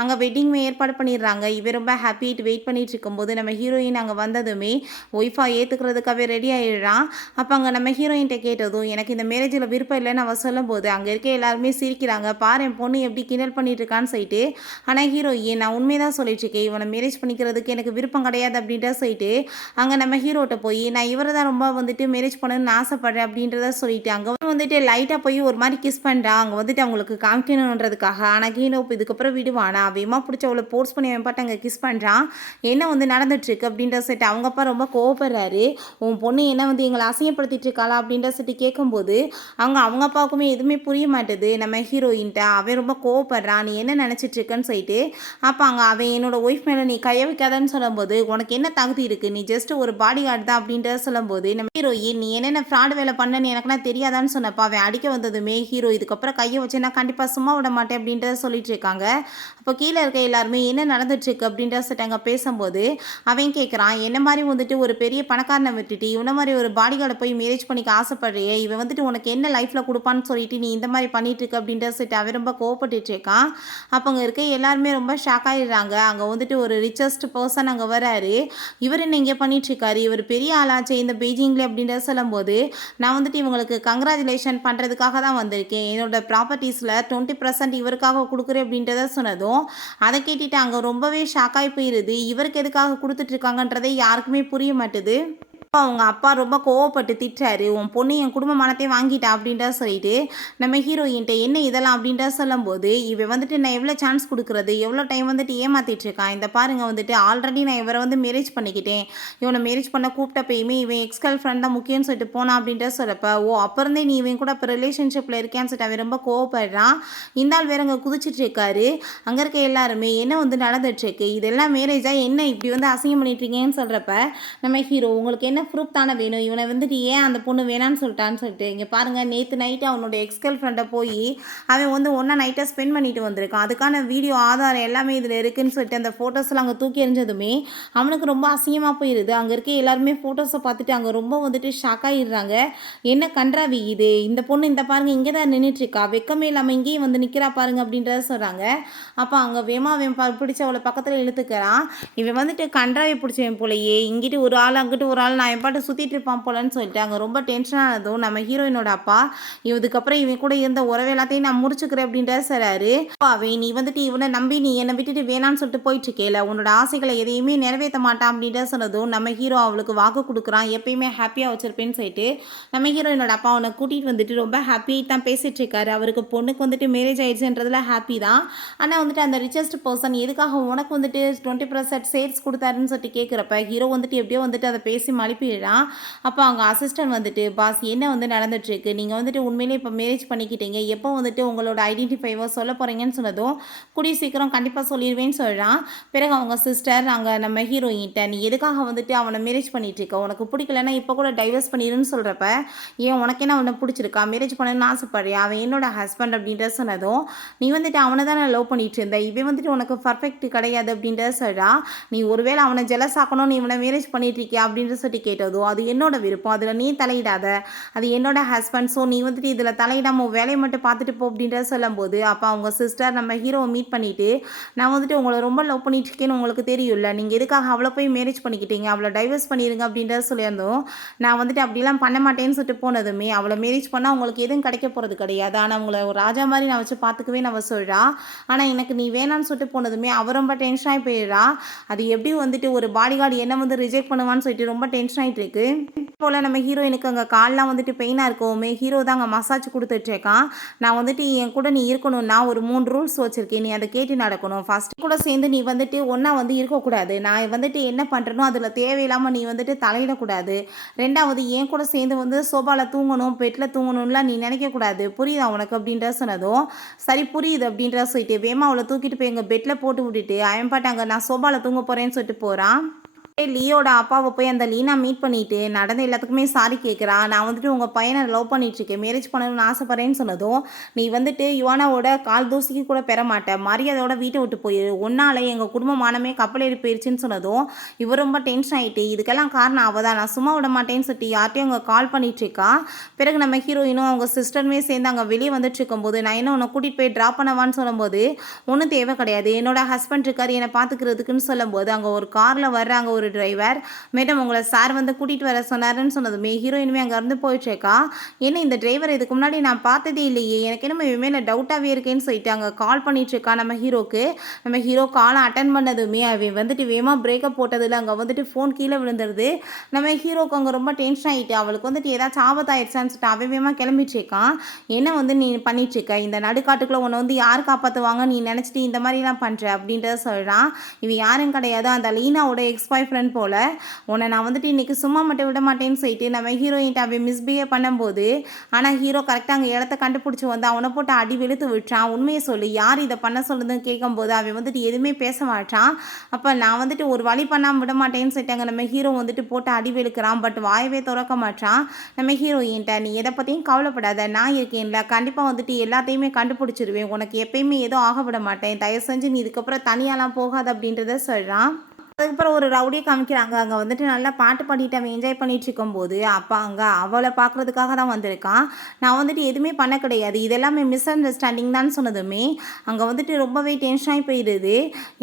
அங்கே வெட்டிங்குமே ஏற்பாடு பண்ணிடுறாங்க. இவன் ரொம்ப ஹாப்பிட்டு வெயிட் பண்ணிட்டு இருக்கும்போது நம்ம ஹீரோயின் அங்கே வந்ததுமே ஒய்ஃபாக ஏற்றுக்கிறதுக்காகவே ரெடி ஆகிடுறான். அப்போ அங்கே நம்ம ஹீரோயின்கிட்ட கேட்டதும் எனக்கு இந்த மேரேஜில் விருப்பம் இல்லைன்னு அவள் சொல்லும்போது அங்கே இருக்க எல்லாருமே சிரிக்கிறாங்க, பாரு என் பொண்ணு எப்படி கிண்டல் பண்ணிட்டு இருக்கான்னு சொல்லிட்டு. ஆனால் ஹீரோயின், நான் உண்மைதான் சொல்லிட்டு இருக்கேன், இவனை மேரேஜ் பண்ணிக்கிறதுக்கு எனக்கு விருப்பம் கிடையாது அப்படின்ற சொல்லிட்டு அங்கே நம்ம ஹீரோட்ட போய் நான் இவரை தான் ரொம்ப வந்துட்டு மேரேஜ் பண்ணணும்னு ஆசைப்படுறேன் அப்படின்றத சொல்லிட்டு அங்கே வந்துட்டு லைட்டாக போய் ஒரு மாதிரி கிஸ் பண்ணுறான். அங்கே வந்துட்டு அவங்களுக்கு காமிக்கணுன்றதுக்காக. ஆனால் ஹீரோ இதுக்கப்புறம் விடுவானா, வேகமாக பிடிச்ச அவளை போர்ஸ் பண்ணி அவன் பாட்டு அங்கே கிஸ் பண்ணுறான். என்ன வந்து நடந்துட்டுருக்கு அப்படின்ற சொல்லிட்டு அவங்க அப்பா ரொம்ப கோவப்படுறாரு. உன் பொண்ணு என்ன வந்து எங்களை அசிங்கப்படுத்திட்டு இருக்காளா அப்படின்ற சொல்லிட்டு கேட்கும்போது அவங்க அப்பாவுக்குமே எதுவுமே புரிய மாட்டுது. நம்ம ஹீரோயின்ட்ட அவன் ரொம்ப கோவப்படுறான், நீ என்ன நினச்சிட்டு இருக்கன்னு சொல்லிட்டு. அப்போ அங்கே அவன் என்னோட ஒய்ஃப் மேலே நீ கைய வைக்காதன்னு சொல்லும்போது உனக்கு என்ன தகுதி இருக்குது, நீ ஜஸ்ட் ஒரு பாடி கார்டு தான் அப்படின்றத சொல்லும்போது நம்ம ஹீரோயின், நீ என்னென்ன ஃப்ராட் வேலை பண்ணன்னு எனக்குன்னா தெரியாதான்னு சொன்னப்பா அவன் அடிக்க வந்ததுமே ஹீரோ, இதுக்கப்புறம் கையை வச்சு நான் கண்டிப்பாக சும்மா விட மாட்டேன் அப்படின்றத சொல்லிட்டு இருக்காங்க. அப்போ கீழே இருக்க எல்லாருமே என்ன நடந்துட்டுருக்கு அப்படின்ற சொல்லிட்டாங்க பேசும்போது அவன் கேட்குறான், என்ன மாதிரி வந்துட்டு ஒரு பெரிய பணக்காரனை விட்டுட்டு இவனை மாதிரி ஒரு பாடி கார்டை போய் மேரேஜ் பண்ணிக்க ஆசைப்படுறியே, இவன் வந்துட்டு உனக்கு என்ன லைஃப்பில் கொடுப்பான்னு சொல்லிட்டு நீ இந்த மாதிரி பண்ணிட்டு இருக்க அப்படின்ற சொல்லிட்டு அவன் ரொம்ப கோவப்பட்டுட்டு இருக்கான். அப்போ அங்கே இருக்க எல்லாருமே ரொம்ப ஷாக் ஆகிடுறாங்க. அங்கே வந்துட்டு ஒரு ரிச்சஸ்ட் பர்சன் அங்கே வராரு. இவர் என்ன இங்கே பண்ணிட்டு இருக்காரு, இவர் பெரிய ஆளாச்சு இந்த பெய்ஜிங்கில் அப்படின்றத சொல்லும்போது நான் வந்துட்டு இவங்களுக்கு கங்க்ராச்சுலேஷன் பண்ணுறதுக்காக தான் வந்திருக்கேன், என்னோட ப்ராப்பர்ட்டிஸில் 20% இவருக்காக கொடுக்குறேன் அப்படின்றத சொன்னதும் அதை கேட்டுட்டு அங்கே ரொம்பவே ஷாக்காகி போயிடுது. இவருக்கு எதுக்காக கொடுத்துட்ருக்காங்கன்றதே யாருக்குமே புரிய மாட்டுது. அவங்க அப்பா ரொம்ப கோவப்பட்டு திட்டுறாரு. உன் பொண்ணு என் குடும்ப மானத்தையே வாங்கிட்டா அப்படின்றத சொல்லிட்டு, நம்ம ஹீரோயின்ட்ட என்ன இதெல்லாம் அப்படின்றத சொல்லும்போது, இவன் வந்துட்டு நான் எவ்வளோ சான்ஸ் குடுக்குறது? எவ்வளோ டைம் வந்துட்டு ஏமாத்திட்டு இருக்கான். இந்த பாருங்க வந்துட்டு ஆல்ரெடி நான் இவர வந்து மேரேஜ் பண்ணிக்கிட்டேன். இவன மேரேஜ் பண்ண கூப்பிட்டப்பயுமே இவன் எக்ஸ் கேர்ள் ஃப்ரெண்ட் தான் முக்கியம்னு சொல்லிட்டு போனான் அப்படின்றத சொல்றப்ப, ஓ! அப்ப இருந்தே நீ இவன் கூட இப்ப ரிலேஷன்ஷிப்ல இருக்கியான்னு சொல்லிட்டு அவன் ரொம்ப கோவப்படுறான். இந்த ஆள் வேற அங்க குதிச்சிட்டு இருக்காரு. அங்க இருக்க எல்லாருமே என்ன வந்து நடந்துட்டு இருக்கு? இதெல்லாம் மேரேஜா? என்ன இப்படி வந்து அசிங்கம் பண்ணிட்டு இருக்கீங்கன்னு சொல்றப்ப, நம்ம ஹீரோ உங்களுக்கு என்ன ப்ரூஃப் தானே வேணும்? இவனை வந்துட்டு ஏன் அந்த பொண்ணு வேணான்னு சொல்லிட்டான்னு சொல்லிட்டு, இங்கே பாருங்க நேற்று நைட்டு அவனோட எக்ஸ் கேர்ள் ஃப்ரெண்டை போய் அவன் வந்து ஒன்றா நைட்டை ஸ்பெண்ட் பண்ணிட்டு வந்திருக்கான். அதுக்கான வீடியோ ஆதாரம் எல்லாமே இதில் இருக்குன்னு சொல்லிட்டு அந்த ஃபோட்டோஸ்லாம் அங்கே தூக்கி எறிஞ்சதுமே அவனுக்கு ரொம்ப அசிங்கமாக போயிடுது. அங்கே இருக்க எல்லாருமே ஃபோட்டோஸை பார்த்துட்டு அங்கே ரொம்ப வந்துட்டு ஷாக் ஆகிடுறாங்க. என்ன கன்றாவி இது? இந்த பொண்ணு இந்த பாருங்க இங்கே தான் நின்றுட்டுருக்கா, வெக்கமே இல்லாமல் இங்கேயும் வந்து நிற்கிறா பாருங்க அப்படின்றத சொல்கிறாங்க. அப்போ அங்கே வேமா அவன் பிடிச்சி அவளை பக்கத்தில் இழுத்துக்கிறான். இவன் வந்துட்டு கன்றாவி பிடிச்சவன் போலயே, இங்கிட்டு ஒரு ஆள் அங்கிட்டு ஒரு ஆள் நான் என் பாட்டு சுற்றிட்டு இருப்பான் போலன்னு சொல்லிட்டு அங்கே ரொம்ப டென்ஷனானதும் நம்ம ஹீரோயினோட அப்பா இதுக்கப்புறம் இவன் கூட இருந்த உறவு எல்லாத்தையும் நான் முடிச்சுக்கிறேன் அப்படின்றத சொல்றாரு. அவன் நீ வந்துட்டு இவனை நம்பி நீ என்னை விட்டுட்டு வேணான்னு சொல்லிட்டு போயிட்டு இருக்கேல, உன்னோட ஆசைகளை எதையுமே நிறைவேற்ற மாட்டான் அப்படின்றத சொன்னதும் நம்ம ஹீரோ அவளுக்கு வாக்கு கொடுக்குறான், எப்பயுமே ஹாப்பியாக வச்சிருப்பேன்னு சொல்லிட்டு. நம்ம ஹீரோயினோட அப்பா அவனை கூட்டிகிட்டு வந்துட்டு ரொம்ப ஹாப்பியாக தான் பேசிட்டு இருக்காரு. அவருக்கு பொண்ணுக்கு வந்துட்டு மேரேஜ் ஆயிடுச்சுன்றதுல ஹாப்பி தான். ஆனால் வந்துட்டு அந்த ரிச்சஸ்ட் பர்சன் எதுக்காக உனக்கு வந்துட்டு 20% சேல்ஸ் கொடுத்தாருன்னு சொல்லிட்டு கேட்குறப்ப ஹீரோ வந்துட்டு எப்படியோ வந்துட்டு அதை பேசி மழுப்பிடுறான். அப்போ அவங்க அசிஸ்டன்ட் வந்துட்டு பாஸ் என்ன வந்து நடந்துட்டுருக்கு, நீங்கள் வந்துட்டு உண்மையிலே இப்போ மேரேஜ் பண்ணிக்கிட்டீங்க, எப்போ வந்துட்டு உங்களோட ஐடென்டிஃபைவை சொல்ல போகிறீங்கன்னு சொன்னதும் கூடிய சீக்கிரம் கண்டிப்பாக சொல்லிடுவேன்னு சொல்கிறான். பிறகு அவங்க சிஸ்டர் அங்கே நம்ம ஹீரோயின்ட்ட நீ எதுக்காக வந்துட்டு அவனை மேரேஜ் பண்ணிட்டு இருக்க, உனக்கு பிடிக்கலன்னா இப்போ கூட டைவர்ஸ் பண்ணிடுன்னு சொல்கிறப்ப ஏன் உனக்கு என்ன அவனை பிடிச்சிருக்கா, மேரேஜ் பண்ணணும்னு ஆசைப்படுறியா, அவன் என்னோட ஹஸ்பண்ட் அப்படின்ற சொன்னதும் நீ வந்துட்டு அவனை தான் நான் லவ் பண்ணிட்டு இருந்த, இவன் வந்துட்டு உனக்கு பர்ஃபெக்ட் கிடையாது அப்படின்றத சொல்கிறா. நீ ஒருவேளை அவனை ஜெலஸ் ஆக்கணும்னு இவனை மேரேஜ் பண்ணிட்டு இருக்கியா அப்படின்ற சொல்லி கேட்டதோ அது என்னோட விருப்பம், அதில் நீ தலையிடாத, அது என்னோட ஹஸ்பண்ட், ஸோ நீ வந்துட்டு இதில் தலையிடாமல் வேலையை மட்டும் பார்த்துட்டு போ அப்படின்றத சொல்லும்போது அப்போ அவங்க சிஸ்டர் நம்ம ஹீரோவை மீட் பண்ணிவிட்டு நான் வந்துட்டு உங்களை ரொம்ப லவ் பண்ணிட்டு இருக்கேன்னு உங்களுக்கு தெரியும்ல, நீங்கள் எதுக்காக அவளை போய் மேரேஜ் பண்ணிக்கிட்டீங்க, அவளை டைவர்ஸ் பண்ணிடுங்க அப்படின்றத சொல்லியிருந்தோம். நான் வந்துட்டு அப்படிலாம் பண்ண மாட்டேன்னு சொல்லிட்டு போனதுமே அவளை மேரேஜ் பண்ணால் உங்களுக்கு எதுவும் கிடைக்க போகிறது கிடையாது, ஆனால் உங்களை ஒரு ராஜா மாதிரி நான் வச்சு பார்த்துக்கவே நம்ம சொல்கிறா. ஆனால் எனக்கு நீ வேணான்னு சொல்லிட்டு போனதுமே அவள் ரொம்ப டென்ஷன் ஆகி போயிடுறா. அது எப்படி வந்துட்டு ஒரு பாடி கார்டு என்ன வந்து ரிஜெக்ட் பண்ணுவான்னு சொல்லிட்டு ரொம்ப டென்ஷன் ஆகிட்டு இருக்கு. போல் நம்ம ஹீரோயினுக்கு அங்கே கால்லாம் வந்துட்டு பெயினாக இருக்கவுமே ஹீரோ தான் அங்கே மசாஜ் கொடுத்துட்ருக்கான். நான் வந்துட்டு என் கூட நீ இருக்கணும்னா ஒரு 3 ரூல்ஸ் வச்சுருக்கேன், நீ அதை கேட்டு நடக்கணும். ஃபஸ்ட் கூட சேர்ந்து நீ வந்துட்டு ஒன்றா வந்து இருக்கக்கூடாது, நான் வந்துட்டு என்ன பண்ணுறனோ அதில் தேவையில்லாமல் நீ வந்துட்டு தலையிடக்கூடாது. ரெண்டாவது என் கூட சேர்ந்து வந்து சோபாவில் தூங்கணும், பெட்டில் தூங்கணும்லாம் நீ நினைக்கக்கூடாது, புரியுதா உனக்கு அப்படின்ற சொன்னதும் சரி புரியுது அப்படின்ற சொல்லிட்டு வேமா அவளை தூக்கிட்டு போய் எங்கள் பெட்டில் போட்டு விட்டுட்டு அயன்பாட்டாங்க நான் சோபாவில் தூங்க போகிறேன்னு சொல்லிட்டு போகிறான். லியோட அப்பாவை போய் அந்த லீனா மீட் பண்ணிட்டு நடந்த எல்லாத்துக்குமே சாரி கேட்குறா. நான் வந்துட்டு உங்கள் பையனை லவ் பண்ணிட்டுருக்கேன், மேரேஜ் பண்ணணும்னு ஆசைப்பட்றேன்னு சொன்னதும் நீ வந்துட்டு யுவானாவோட கால் தூசிக்கு கூட பெற மாட்டேன், மரியாதையோட வீட்டை விட்டு போயிரு, ஒன்னால எங்கள் குடும்பமானமே கப்பலேறி போயிடுச்சுன்னு சொன்னதும் இவர் ரொம்ப டென்ஷன் ஆகிட்டு இதுக்கெல்லாம் காரணம் அவள் தான், நான் சும்மா விட மாட்டேன்னு சொல்லிட்டு யார்ட்டையும் அவங்க கால் பண்ணிட்டுருக்கா. பிறகு நம்ம ஹீரோயினும் அவங்க சிஸ்டருமே சேர்ந்து அங்கே வெளியே வந்துட்டு இருக்கும்போது நான் என்ன உன்னை கூட்டிகிட்டு போய் ட்ராப் பண்ணவான்னு சொல்லும்போது ஒன்றும் தேவை கிடையாது, என்னோட ஹஸ்பண்ட் இருக்கார் என்னை பார்த்துக்கிறதுக்குன்னு சொல்லும்போது அங்கே ஒரு காரில் வர்றாங்க ஒரு டிரைவர். மேடம் உங்களை சார் வந்து கூட்டிகிட்டு வர சொன்னாருன்னு சொன்னதுமே ஹீரோயினுமே அங்கேருந்து போயிட்டுருக்கா. என்ன இந்த டிரைவர் இதுக்கு முன்னாடி நான் பார்த்ததே இல்லையே, எனக்கு என்ன இவன் டவுட்டாகவே இருக்கேன்னு சொல்லிட்டு அங்கே கால் பண்ணிட்டுருக்கா நம்ம ஹீரோக்கு. நம்ம ஹீரோ காலை அட்டன் பண்ணதுமே அவன் வந்துட்டு வேகமாக பிரேக்கப் போட்டதில் அங்கே வந்துட்டு ஃபோன் கீழே விழுந்துருது. நம்ம ஹீரோக்கு அங்கே ரொம்ப டென்ஷன் ஆகிட்டு அவளுக்கு வந்துட்டு ஏதாச்சும் ஆபத்தாயிடுச்சான்னு சொல்லிட்டு அவன் வேகமாக கிளம்பிட்டுருக்கான். என்ன வந்து நீ பண்ணிட்டுருக்க, இந்த நடுக்காட்டுக்குள்ளே உன்னை வந்து யார் காப்பாற்றுவாங்க நீ நினச்சிட்டு இந்த மாதிரிலாம் பண்ணுற அப்படின்றத சொல்கிறான். இவன் யாரும் கிடையாது, அந்த லீனாவோட எக்ஸ் பாய் ஃப்ரெண்ட் போல், உன்னை நான் வந்துட்டு இன்றைக்கி சும்மா மட்டும் விட மாட்டேன்னு சொல்லிட்டு நம்ம ஹீரோயின்ட்ட அவன் மிஸ்பிஹேவ் பண்ணும்போது ஆனால் ஹீரோ கரெக்டாக அங்கே இடத்த கண்டுபிடிச்சி வந்து அவனை போட்டு அடி வெளுத்து விட்டுறான். உண்மையை சொல்லி யார் இதை பண்ண சொல்லுதுன்னு கேட்கும்போது அவன் வந்துட்டு எதுவுமே பேச மாட்டான். அப்போ நான் வந்துட்டு ஒரு வழி பண்ணாமல் விட மாட்டேன்னு சொல்லிட்டாங்க நம்ம ஹீரோ வந்துட்டு போட்டு அடி வெளுக்கிறான். பட் வாயவே திறக்க மாட்டான். நம்ம ஹீரோயின்ட்ட நீ எதை பற்றியும் கவலைப்படாத, நான் இருக்கேன்ல, கண்டிப்பாக வந்துட்டு எல்லாத்தையுமே கண்டுபிடிச்சிருவேன், உனக்கு எப்பயுமே எதுவும் ஆக விட மாட்டேன், தயவு செஞ்சு நீ இதுக்கப்புறம் தனியாலாம் போகாது அப்படின்றத சொல்கிறான். அதுக்கப்புறம் ஒரு ரவுடியை காமிக்கிறாங்க. அங்கே வந்துட்டு நல்லா பாட்டு பாடிட்டு அவன் என்ஜாய் பண்ணிட்டு இருக்கும்போது அப்போ அங்கே அவளை பார்க்குறதுக்காக தான் வந்திருக்கான். நான் வந்துட்டு எதுவுமே பண்ண கிடையாது, இதெல்லாமே மிஸ் அண்டர்ஸ்டாண்டிங் தான் சொன்னதுமே அங்கே வந்துட்டு ரொம்பவே டென்ஷனாகி போயிடுது.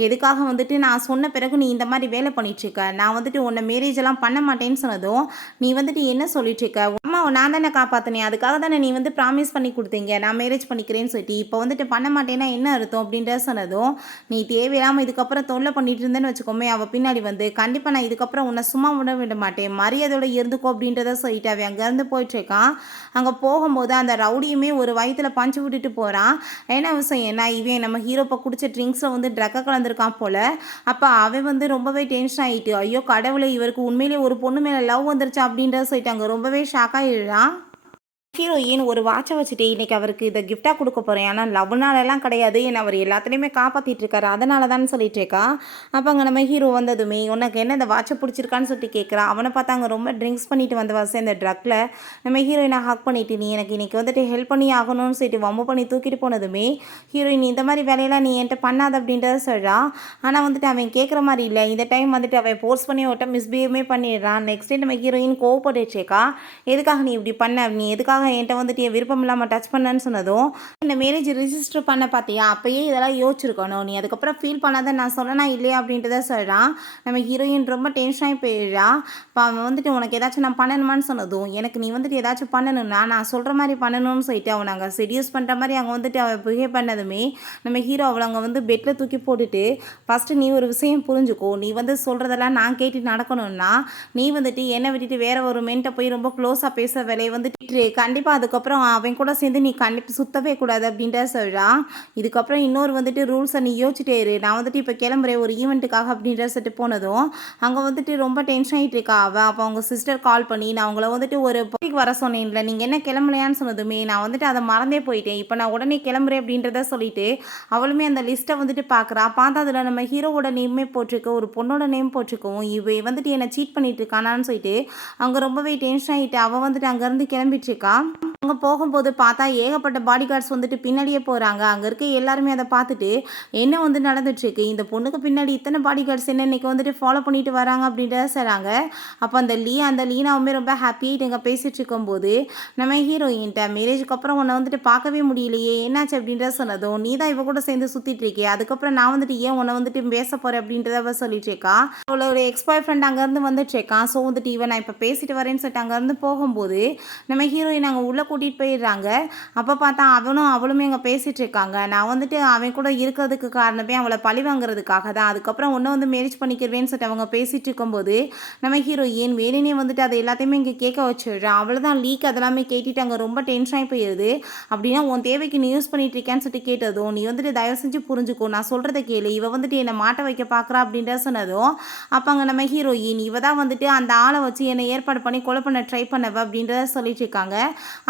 எதுக்காக வந்துட்டு நான் சொன்ன பிறகு நீ இந்த மாதிரி வேலை பண்ணிட்டுருக்க, நான் வந்துட்டு உன்னை மேரேஜ் எல்லாம் பண்ண மாட்டேன்னு சொன்னதும் நீ வந்துட்டு என்ன சொல்லிட்டுருக்க, அம்மா நான் தானே காப்பாற்றினேன், அதுக்காக தானே நீ வந்து ப்ராமிஸ் பண்ணி கொடுத்தீங்க நான் மேரேஜ் பண்ணிக்கிறேன்னு சொல்லிட்டு, இப்போ வந்துட்டு பண்ண மாட்டேன்னா என்ன அர்த்தம் அப்படின்ற சொன்னதும் நீ தேவையில்லாமல் இதுக்கப்புறம் தொல்லை பண்ணிட்டு இருந்தேன்னு வச்சுக்கோமே அவள் பின்னாடி வந்து கண்டிப்பாக நான் இதுக்கப்புறம் உன்னை சும்மா விட மாட்டேன், மரியாதையோட இருந்துக்கோ அப்படின்றத சொல்லிட்டு அவன் அங்கேருந்து போயிட்டுருக்கான். அங்கே போகும்போது அந்த ரவுடியுமே ஒரு வயிற்றுல பஞ்சு விட்டுட்டு போகிறான். என்ன விஷயம் என்ன, இவன் நம்ம ஹீரோ இப்போ குடிச்ச ட்ரிங்க்ஸில் வந்து ட்ரக்கை கலந்துருக்கான் போல். அப்போ அவன் வந்து ரொம்பவே டென்ஷன் ஆகிட்டு, ஐயோ கடவுளை, இவருக்கு உண்மையிலேயே ஒரு பொண்ணு மேலே லவ் வந்துருச்சா அப்படின்றத சொல்லிட்டு அங்கே ரொம்பவே ஷாக் ஆகிடுறான். ஹீரோயின் ஒரு வாட்சை வச்சுட்டு இன்னைக்கு அவருக்கு இதை கிஃப்டாக கொடுக்க போகிறேன், ஆனால் லவ்னாலெல்லாம் கிடையாது, ஏன்னா அவர் எல்லாத்துலேயுமே காப்பாற்றிட்டு இருக்காரு, அதனால தான் சொல்லிட்டு இருக்கா. அப்போ அங்கே நம்ம ஹீரோ வந்ததுமே உனக்கு என்ன இந்த வாட்சை பிடிச்சிருக்கான்னு சொல்லிட்டு கேட்குறான். அவனை பார்த்தா அங்கே ரொம்ப ட்ரிங்க்ஸ் பண்ணிட்டு வந்த வசம் இந்த ட்ரக்கில் நம்ம ஹீரோயினை ஹக் பண்ணிட்டு, நீ எனக்கு இன்னைக்கு வந்துட்டு ஹெல்ப் பண்ணி ஆகணும்னு சொல்லிட்டு வம்பு பண்ணி தூக்கிட்டு போனதுமே ஹீரோயின் இந்த மாதிரி வேலையெல்லாம் நீ என்கிட்ட பண்ணாத அப்படின்றத சொல்கிறா. ஆனால் வந்துட்டு அவன் கேட்குற மாதிரி இல்லை. இந்த டைம் வந்துட்டு அவன் போர்ஸ் பண்ணி ஒட்ட மிஸ்பிஹேவ்மே பண்ணிடுறான். நெக்ஸ்ட் டே நம்ம ஹீரோயின் கோவப்பட்டுச்சேக்கா, எதுக்காக நீ இப்படி பண்ண, நீ எதுக்காக என்கிட்ட வந்துட்டு என் விருப்பம் இல்லாமல் டச் பண்ணேன்னு சொன்னதும், இந்த மேரேஜ் ரிஜிஸ்டர் பண்ண பார்த்தியா, அப்பயே இதெல்லாம் யோசிச்சிருக்கணும், நீ அதுக்கப்புறம் ஃபீல் பண்ணாத, நான் சொன்னா இல்லையா அப்படின்றத சொல்கிறான். நம்ம ஹீரோயின் ரொம்ப டென்ஷனாகி போயிடுறா. இப்போ அவன் வந்துட்டு உனக்கு ஏதாச்சும் நான் பண்ணணுமான்னு சொன்னதும், எனக்கு நீ வந்துட்டு ஏதாச்சும் பண்ணணும்னா நான் சொல்கிற மாதிரி பண்ணணும்னு சொல்லிட்டு அவனை அங்கே செடியூஸ் பண்ணுற மாதிரி அங்கே வந்துட்டு அவன் பிஹேவ் பண்ணதுமே நம்ம ஹீரோ அவளை அங்கே வந்து பெட்டில் தூக்கி போட்டுட்டு, ஃபஸ்ட்டு நீ ஒரு விஷயம் புரிஞ்சுக்கோ, நீ வந்து சொல்கிறதெல்லாம் நான் கேட்டு நடக்கணும்னா நீ வந்துட்டு என்னை விட்டுட்டு வேற ஒரு மென்ட்ட போய் ரொம்ப க்ளோஸாக பேச வேலையை வந்துட்டு கண்டிப்பாக அதுக்கப்புறம் அவன் கூட சேர்ந்து நீ கண்டிப்பாக சுத்தவே கூடாது அப்படின்ற சொல்கிறான். இதுக்கப்புறம் இன்னொரு வந்துட்டு ரூல்ஸை நீ யோசிச்சுட்டே இரு, நான் வந்துட்டு இப்போ கிளம்புறேன் ஒரு ஈவெண்ட்டுக்காக அப்படின்ற சொல்லிட்டு போனதும் அங்கே வந்துட்டு ரொம்ப டென்ஷன் ஆகிட்டு இருக்கா அவள். அப்போ அவங்க சிஸ்டர் கால் பண்ணி, நான் அவங்கள வந்துட்டு ஒரு பார்ட்டிக்கு வர சொன்னேன்ல, நீங்கள் என்ன கிளம்பலையான்னு சொன்னதுமே நான் வந்துட்டு அதை மறந்தே போயிட்டேன், இப்போ நான் உடனே கிளம்புறேன் அப்படின்றத சொல்லிட்டு அவளுமே அந்த லிஸ்ட்டை வந்துட்டு பார்க்குறா. பார்த்தா அதில் நம்ம ஹீரோவோட நேமே போட்டிருக்கு, ஒரு பொண்ணோட நேம் போட்டிருக்கோம். இவ வந்துட்டு என்னை சீட் பண்ணிட்டு இருக்கானான்னு சொல்லிட்டு அங்கே ரொம்பவே டென்ஷன் ஆகிட்டு அவள் வந்துட்டு அங்கேருந்து கிளம்பிட்டு இருக்கா. அங்கே போகும்போது பார்த்தா ஏகப்பட்ட பாடி கார்ட்ஸ் வந்துட்டு பின்னாடியே போகிறாங்க. அங்கே இருக்க எல்லாருமே அதை பார்த்துட்டு என்ன வந்து நடந்துட்டுருக்கு, இந்த பொண்ணுக்கு பின்னாடி இத்தனை பாடி கார்ட்ஸ் என்ன இன்னைக்கு வந்துட்டு ஃபாலோ பண்ணிட்டு வராங்க அப்படின்றத சொல்கிறாங்க. அப்போ அந்த லீனாவுமே ரொம்ப ஹாப்பியாகிட்டு எங்கே பேசிகிட்டு இருக்கும்போது நம்ம ஹீரோயின்ட்ட மேரேஜுக்கு அப்புறம் உன்னை வந்துட்டு பார்க்கவே முடியலையே, என்னாச்சு அப்படின்றத சொன்னதும், நீ தான் இவ கூட சேர்ந்து சுற்றிட்டு இருக்கே, அதுக்கப்புறம் நான் வந்துட்டு ஏன் உன்னை வந்துட்டு பேச போகிறேன் அப்படின்றத அவள் சொல்லிட்டு இருக்கா. அவளோட ஒரு எக்ஸ் பாய் ஃப்ரெண்ட் அங்கேருந்து வந்துட்டு இருக்கான். ஸோ வந்துட்டு இவன் நான் இப்போ பேசிட்டு வரேன்னு சொல்லிட்டு அங்கேருந்து போகும்போது நம்ம ஹீரோயின் அங்கே உள்ளே கூட்டிகிட்டு போயிடுறாங்க. அப்போ பார்த்தா அவளுமே அங்கே பேசிகிட்டு இருக்காங்க. நான் வந்துட்டு அவன் கூட இருக்கிறதுக்கு காரணமே அவளை பழி வாங்குறதுக்காக தான், அதுக்கப்புறம் ஒன்று வந்து மேரேஜ் பண்ணிக்கிறவேன்னு சொல்லிட்டு அவங்க பேசிகிட்டு இருக்கும்போது நம்ம ஹீரோயின் வேணுனே வந்துட்டு அதை எல்லாத்தையுமே இங்கே கேட்க வச்சிடுறான். அவளை தான் லீக் அதெல்லாமே கேட்டுட்டு அங்கே ரொம்ப டென்ஷனாகி போயிடுது. அப்படின்னா உன் தேவைக்கு நீ யூஸ் பண்ணிட்டு இருக்கேன்னு சொல்லிட்டு கேட்டதும், நீ வந்துட்டு தயவு செஞ்சு புரிஞ்சுக்கோ, நான் சொல்கிறத கேளு, இவ வந்துட்டு என்னை மாட்ட வைக்க பார்க்குறா அப்படின்ற சொன்னதும் அப்போ அங்கே நம்ம ஹீரோயின் இவ தான் வந்துட்டு அந்த ஆளை வச்சு என்னை ஏற்பாடு பண்ணி கொலை பண்ண ட்ரை பண்ணவ அப்படின்றத சொல்லிட்டு இருக்காங்க.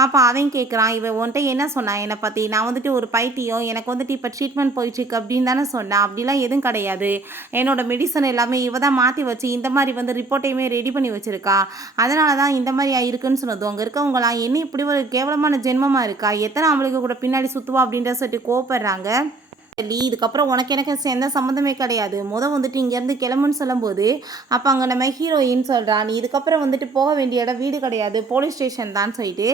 அப்போ அவன் கேட்குறான், இவன் உன்ட்ட என்ன சொன்னான் என்னை பற்றி, நான் வந்துட்டு ஒரு பைத்தியம், எனக்கு வந்துட்டு இப்போ ட்ரீட்மெண்ட் போயிட்டுருக்கு அப்படின்னு தானே சொன்னேன், அப்படிலாம் எதுவும் கிடையாது, என்னோட மெடிசன் எல்லாமே இவ தான் மாற்றி வச்சு இந்த மாதிரி வந்து ரிப்போர்ட்டையுமே ரெடி பண்ணி வச்சுருக்கா, அதனால தான் இந்த மாதிரி ஆயிருக்குன்னு சொன்னதும் அங்கே இருக்கவங்களாம் என்ன இப்படி ஒரு கேவலமான ஜென்மமாக இருக்கா, எத்தனை அவளுக்கு கூட பின்னாடி சுற்றுவா அப்படின்ற சொல்லிட்டு கோவப்படுறாங்க. இதுக்கப்புறம் உனக்கு எனக்கு எந்த சம்மந்தமே கிடையாது, வந்துட்டு இங்கேருந்து கிளம்புன்னு சொல்லும்போது அப்போ அங்கே நம்ம ஹீரோயின் சொல்கிறான், நீ இதுக்கப்புறம் வந்துட்டு போக வேண்டிய இடம் வீடு கிடையாது போலீஸ் ஸ்டேஷன் தான் சொல்லிட்டு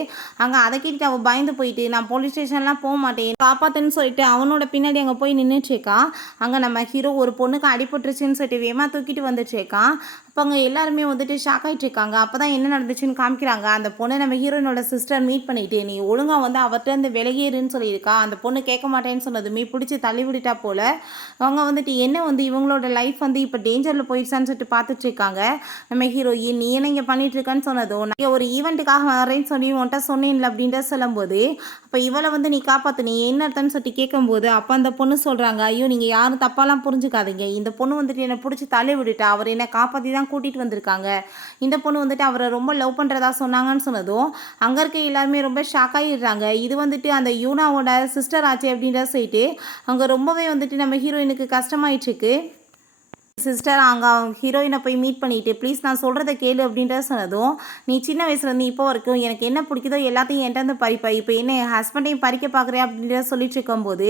அங்கே அதை கேட்டுட்டு அவள் பயந்து போயிட்டு நான் போலீஸ் ஸ்டேஷன்லாம் போக மாட்டேன் காப்பாற்றுன்னு சொல்லிட்டு அவனோட பின்னாடி அங்கே போய் நின்றுட்டுருக்கான். அங்கே நம்ம ஹீரோ ஒரு பொண்ணுக்கு அடிபட்டுருச்சுன்னு சொல்லிட்டு வேமா தூக்கிட்டு வந்துட்டுருக்கான். அப்போ அங்கே எல்லாருமே வந்துட்டு ஷாக் ஆகிட்டு இருக்காங்க. அப்போ தான் என்ன நடந்துச்சுன்னு காமிக்கிறாங்க. அந்த பொண்ணை நம்ம ஹீரோயினோட சிஸ்டர் மீட் பண்ணிட்டு நீ ஒழுங்காக வந்து அவர்கிட்ட இருந்து விலகிருன்னு சொல்லியிருக்கா. அந்த பொண்ணு கேட்க மாட்டேன்னு சொன்னதுமே பிடிச்சி தள்ளி விட்டுட்டா போல். அவங்க வந்துட்டு என்ன வந்து இவங்களோட லைஃப் வந்து இப்போ டேஞ்சரில் போயிடுச்சான்னு சொல்லிட்டு பார்த்துட்டு இருக்காங்க. நம்ம ஹீரோயின் நீ என்ன இங்கே பண்ணிட்டு இருக்கான்னு சொன்னதும், நான் ஒரு ஈவெண்ட்டுக்காக வரேன்னு சொல்லி உன்ட்ட சொன்னேன்ல அப்படின்ற சொல்லும்போது அப்போ இவளை வந்து நீ காப்பாற்று, நீ என்ன அர்த்தம்னு சொல்லிட்டு கேட்கும்போது அப்போ அந்த பொண்ணு சொல்கிறாங்க, ஐயோ நீங்கள் யாரும் தப்பாலாம் புரிஞ்சுக்காதீங்க, இந்த பொண்ணு வந்துட்டு என்னை பிடிச்சி தள்ளி விட்டுட்டா, அவர் என்னை காப்பாற்றி தான் கூட்டிகிட்டு வந்திருக்காங்க, இந்த பொண்ணு வந்துட்டு அவரை ரொம்ப லவ் பண்ணுறதா சொன்னாங்கன்னு சொன்னதும் அங்கே இருக்க எல்லாருமே ரொம்ப ஷாக் ஆகிடுறாங்க. இது வந்துட்டு அந்த யூனாவோட சிஸ்டர் ஆச்சு அப்படின்றத சொல்லிட்டு அங்கே ரொம்பவே வந்துட்டு நம்ம ஹீரோயினுக்கு கஷ்டமாயிட்டுருக்கு. சிஸ்டர் அங்கே அவங்க ஹீரோயினை போய் மீட் பண்ணிவிட்டு ப்ளீஸ் நான் சொல்கிறத கேளு அப்படின்றத சொன்னதும், நீ சின்ன வயசுலேருந்து இப்போ வரைக்கும் எனக்கு என்ன பிடிக்குதோ எல்லாத்தையும் என்கிட்ட வந்து பறிப்பா, இப்போ என்ன என் ஹஸ்பண்டையும் பறிக்க பார்க்குறேன் அப்படின்றத சொல்லிட்டு இருக்கும்போது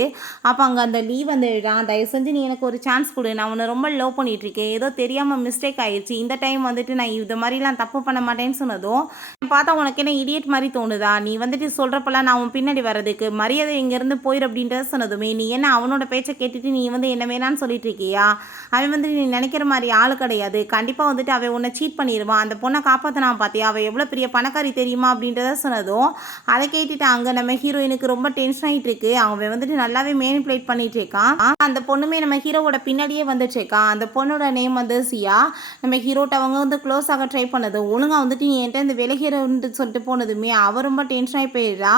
அப்போ அங்கே அந்த லீவ் வந்து தயவு செஞ்சு நீ எனக்கு ஒரு சான்ஸ் கொடு, நான் உன்னை ரொம்ப லவ் பண்ணிகிட்ருக்கேன், ஏதோ தெரியாமல் மிஸ்டேக் ஆயிடுச்சு, இந்த டைம் வந்துட்டு நான் இது மாதிரிலாம் தப்பு பண்ண மாட்டேன்னு சொன்னதும் பார்த்தா உனக்கு என்ன இடியட் மாதிரி தோணுதா, நீ வந்துட்டு சொல்கிறப்பெல்லாம் நான் உன் பின்னாடி வர்றதுக்கு மரியாதை இங்கேருந்து போயிடு அப்படின்றத சொன்னதுமே நீ என்ன அவனோட பேச்சை கேட்டுட்டு நீ வந்து என்ன வேணான்னு சொல்லிட்டு இருக்கியா, அவன் வந்து நீ நினைக்கிற மாதிரி ஆள் கிடையாது. கண்டிப்பாக வந்துட்டு அவன் உன்னை சீட் பண்ணிடுவான். அந்த பொண்ணை காப்பாற்றினா பார்த்தியா, அவள் எவ்வளோ பெரிய பணக்காரி தெரியுமா அப்படின்றத சொன்னதும் அதை கேட்டுட்டு அங்கே நம்ம ஹீரோயினுக்கு ரொம்ப டென்ஷன் ஆகிட்டு இருக்கு. அவன் வந்துட்டு நல்லாவே மேனிப்புலேட் பண்ணிட்டு இருக்கான். அந்த பொண்ணுமே நம்ம ஹீரோவோட பின்னாடியே வந்துட்டுருக்கான். அந்த பொண்ணோட நேம் வந்து சியா. நம்ம ஹீரோட்ட அவங்க வந்து க்ளோஸ் ஆக ட்ரை பண்ணது ஒழுங்காக வந்துட்டு நீ என்கிட்ட இந்த விலகிறன்னு சொல்லிட்டு போனதுமே அவ ரொம்ப டென்ஷன் ஆகி போயிடுறா.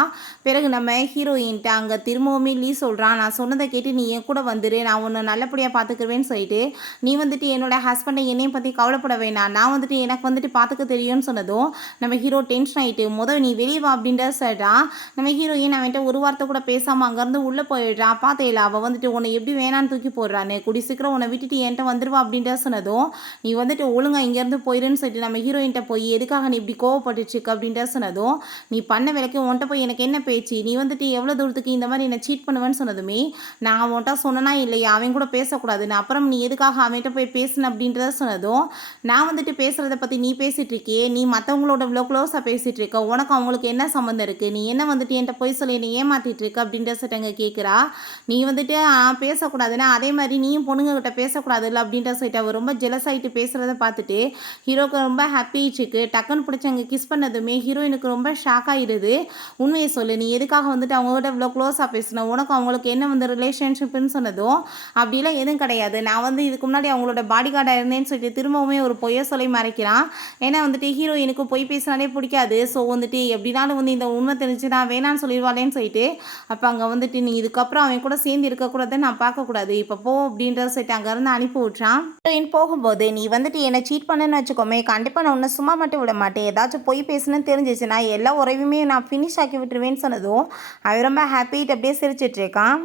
பிறகு நம்ம ஹீரோயின்ட்ட அங்கே திரும்பவுமே லீ சொல்கிறான், நான் சொன்னதை கேட்டு நீ என் கூட வந்துரு, நான் உன்னை நல்லபடியாக பார்த்துக்குருவேன்னு சொல்லிட்டு நீ வந்துட்டு என்னோட ஹஸ்பண்டை என்னையும் பற்றி கவலைப்பட வேணாம், நான் வந்துட்டு எனக்கு வந்துட்டு பார்த்துக்க தெரியும்னு சொன்னதும் நம்ம ஹீரோ டென்ஷன் ஆகிட்டு முதல் நீ வெளியே வா அப்படின்ற சொல்கிறான். நம்ம ஹீரோயின் அவன்கிட்ட ஒரு வார்த்தை கூட பேசாமல் அங்கேருந்து உள்ளே போயிடுறா. பார்த்தேல அவள் வந்துட்டு உன்னை எப்படி வேணான்னு தூக்கி போடுறான்னு, குடி சீக்கிரம் உன்னை விட்டுட்டு என்கிட்ட வந்துடுவா அப்படின்ற சொன்னதும் நீ வந்துட்டு ஒழுங்காக இங்கேருந்து போயிடுன்னு சொல்லிட்டு நம்ம ஹீரோயின்ட்ட போய் எதுக்காக நீ இப்படி கோவப்பட்டுச்சுக்கு அப்படின்ற சொன்னதும் நீ பண்ண வேலைக்கு உன்ட்ட போய் எனக்கு என்ன பேச்சு, நீ வந்துட்டு எவ்வளோ தூரத்துக்கு இந்த மாதிரி என்னை சீட் பண்ணுவேன்னு சொன்னதுமே நான் உன்ட்ட சொன்னனா இல்லையா அவன் கூட பேசக்கூடாதுன்னு, அப்புறம் நீ எதுக்காக அவன்கிட்ட போய் பேசுன அப்படின்றத சொன்னதும் நான் வந்துட்டு பேசுகிறத பற்றி நீ பேசிகிட்டு இருக்கியே, நீ மற்றவங்களோட இவ்வளோ க்ளோஸாக பேசிகிட்டு இருக்க, உனக்கு அவங்களுக்கு என்ன சம்மந்தம் இருக்குது, நீ என்ன வந்துட்டு என்கிட்ட போய் சொல்லி என்னை ஏமாற்றிட்டு இருக்க அப்படின்ற சட்டங்க கேட்குறா. நீ வந்துட்டு பேசக்கூடாதுன்னா அதே மாதிரி நீயும் பொண்ணுங்ககிட்ட பேசக்கூடாதுல்ல அப்படின்ற சொல்லிட்டு அவர் ரொம்ப ஜெலஸ் ஆகிட்டு பேசுகிறத பார்த்துட்டு ஹீரோக்கு ரொம்ப ஹாப்பிச்சுக்கு. டக்குன்னு பிடிச்சி அங்கே கிஸ் பண்ணதுமே ஹீரோயினுக்கு ரொம்ப ஷாக் ஆகிடுது. உண்மையை சொல்லு, நீ எதுக்காக வந்துட்டு அவங்ககிட்ட இவ்வளோ க்ளோஸாக பேசின, உனக்கு அவங்களுக்கு என்ன வந்து ரிலேஷன்ஷிப்னு சொன்னதும் அப்படிலாம் எதுவும் கிடையாது, நான் வந்து இதுக்கு முன்னாடி அவங்களோட பாடி கார்டாக இருந்தேன்னு சொல்லிட்டு திரும்பவுமே ஒரு பொய்யை சொல்லி மறைக்கிறான். ஏன்னா வந்துட்டு ஹீரோயினுக்கு பொய் பேசினாலே பிடிக்காது. ஸோ வந்துட்டு எப்படினாலும் வந்து இந்த உண்மை தெரிஞ்சு நான் வேணான்னு சொல்லிடுவாளேன்னு சொல்லிட்டு அப்போ அங்கே வந்துட்டு நீ இதுக்கப்புறம் அவன் கூட சேர்ந்து இருக்கக்கூடாதுன்னு நான் பார்க்கக்கூடாது, இப்போ போ அப்படின்றத சொல்லிட்டு அங்கேருந்து அனுப்பி விட்றான். போகும்போது நீ வந்துட்டு என்னை சீட் பண்ணுன்னு வச்சுக்கோமே, கண்டிப்பாக நான் உன்னை சும்மா மட்டும் விட மாட்டேன், ஏதாச்சும் பொய் பேசுன்னு தெரிஞ்சிச்சுன்னா எல்லா உறவுமே நான் ஃபினிஷ் ஆக்கி விட்டுருவேன்னு சொன்னதும் அவன் ரொம்ப ஹாப்பிட்டு அப்படியே சிரிச்சிட்ருக்கான்.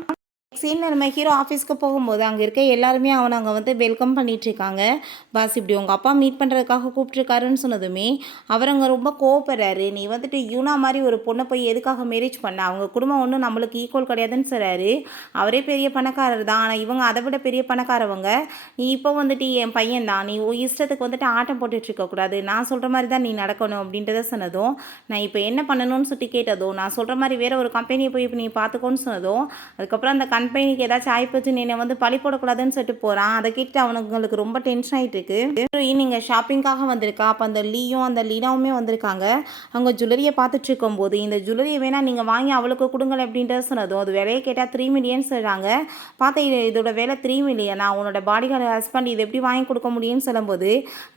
சீனில் நம்ம ஹீரோ ஆஃபீஸ்க்கு போகும்போது அங்கே இருக்க எல்லாருமே அவனை அங்கே வந்து வெல்கம் பண்ணிகிட்ருக்காங்க. பாஸ் இப்படி உங்கள் அப்பா மீட் பண்ணுறதுக்காக கூப்பிட்ருக்காருன்னு சொன்னதுமே அவர் அங்கே ரொம்ப கோவப்படுறாரு. நீ வந்துட்டு யூனா மாதிரி ஒரு பொண்ணை போய் எதுக்காக மேரேஜ் பண்ண, அவங்க குடும்பம் ஒன்றும் நம்மளுக்கு ஈக்குவல் கிடையாதுன்னு சொல்கிறாரு. அவரே பெரிய பணக்காரர் தான், ஆனால் இவங்க அதை விட பெரிய பணக்காரவங்க. நீ இப்போ வந்துட்டு என் பையன் தான், நீ இஷ்டத்துக்கு வந்துட்டு ஆட்டம் போட்டுட்ருக்கக்கூடாது, நான் சொல்கிற மாதிரி தான் நீ நடக்கணும் அப்படின்றத சொன்னதும் நான் இப்போ என்ன பண்ணணும்னு சொல்லி கேட்டதும் நான் சொல்கிற மாதிரி வேறு ஒரு கம்பெனியை போய் இப்போ நீ பார்த்துக்கோன்னு சொன்னதும் அதுக்கப்புறம் அந்த கம்பெனிக்கு ஏதாச்சும் ஆயிப்போச்சு என்னை வந்து பழி போடக்கூடாதுன்னு சொல்லிட்டு போகிறான். அதை கேட்டு அவனுங்களுக்கு ரொம்ப டென்ஷன் ஆகிட்டு இருக்கு. நீங்கள் ஷாப்பிங்காக வந்திருக்கா. அப்போ அந்த லீயும் அந்த லீனாவுமே வந்திருக்காங்க. அவங்க ஜுவல்லரியை பார்த்துட்டு இருக்கும்போது இந்த ஜுவல்லரியை வேணால் நீங்கள் வாங்கி அவளுக்கு கொடுங்கள் அப்படின்றத சொன்னதும் அது விலையை கேட்டால் 3 மில்லியன் சொல்கிறாங்க. பார்த்தா இதோட விலை 3 மில்லியனா, உன்னோட பாடி கார்டு ஹஸ்பண்ட் இது எப்படி வாங்கி கொடுக்க முடியும்னு சொல்லும்போது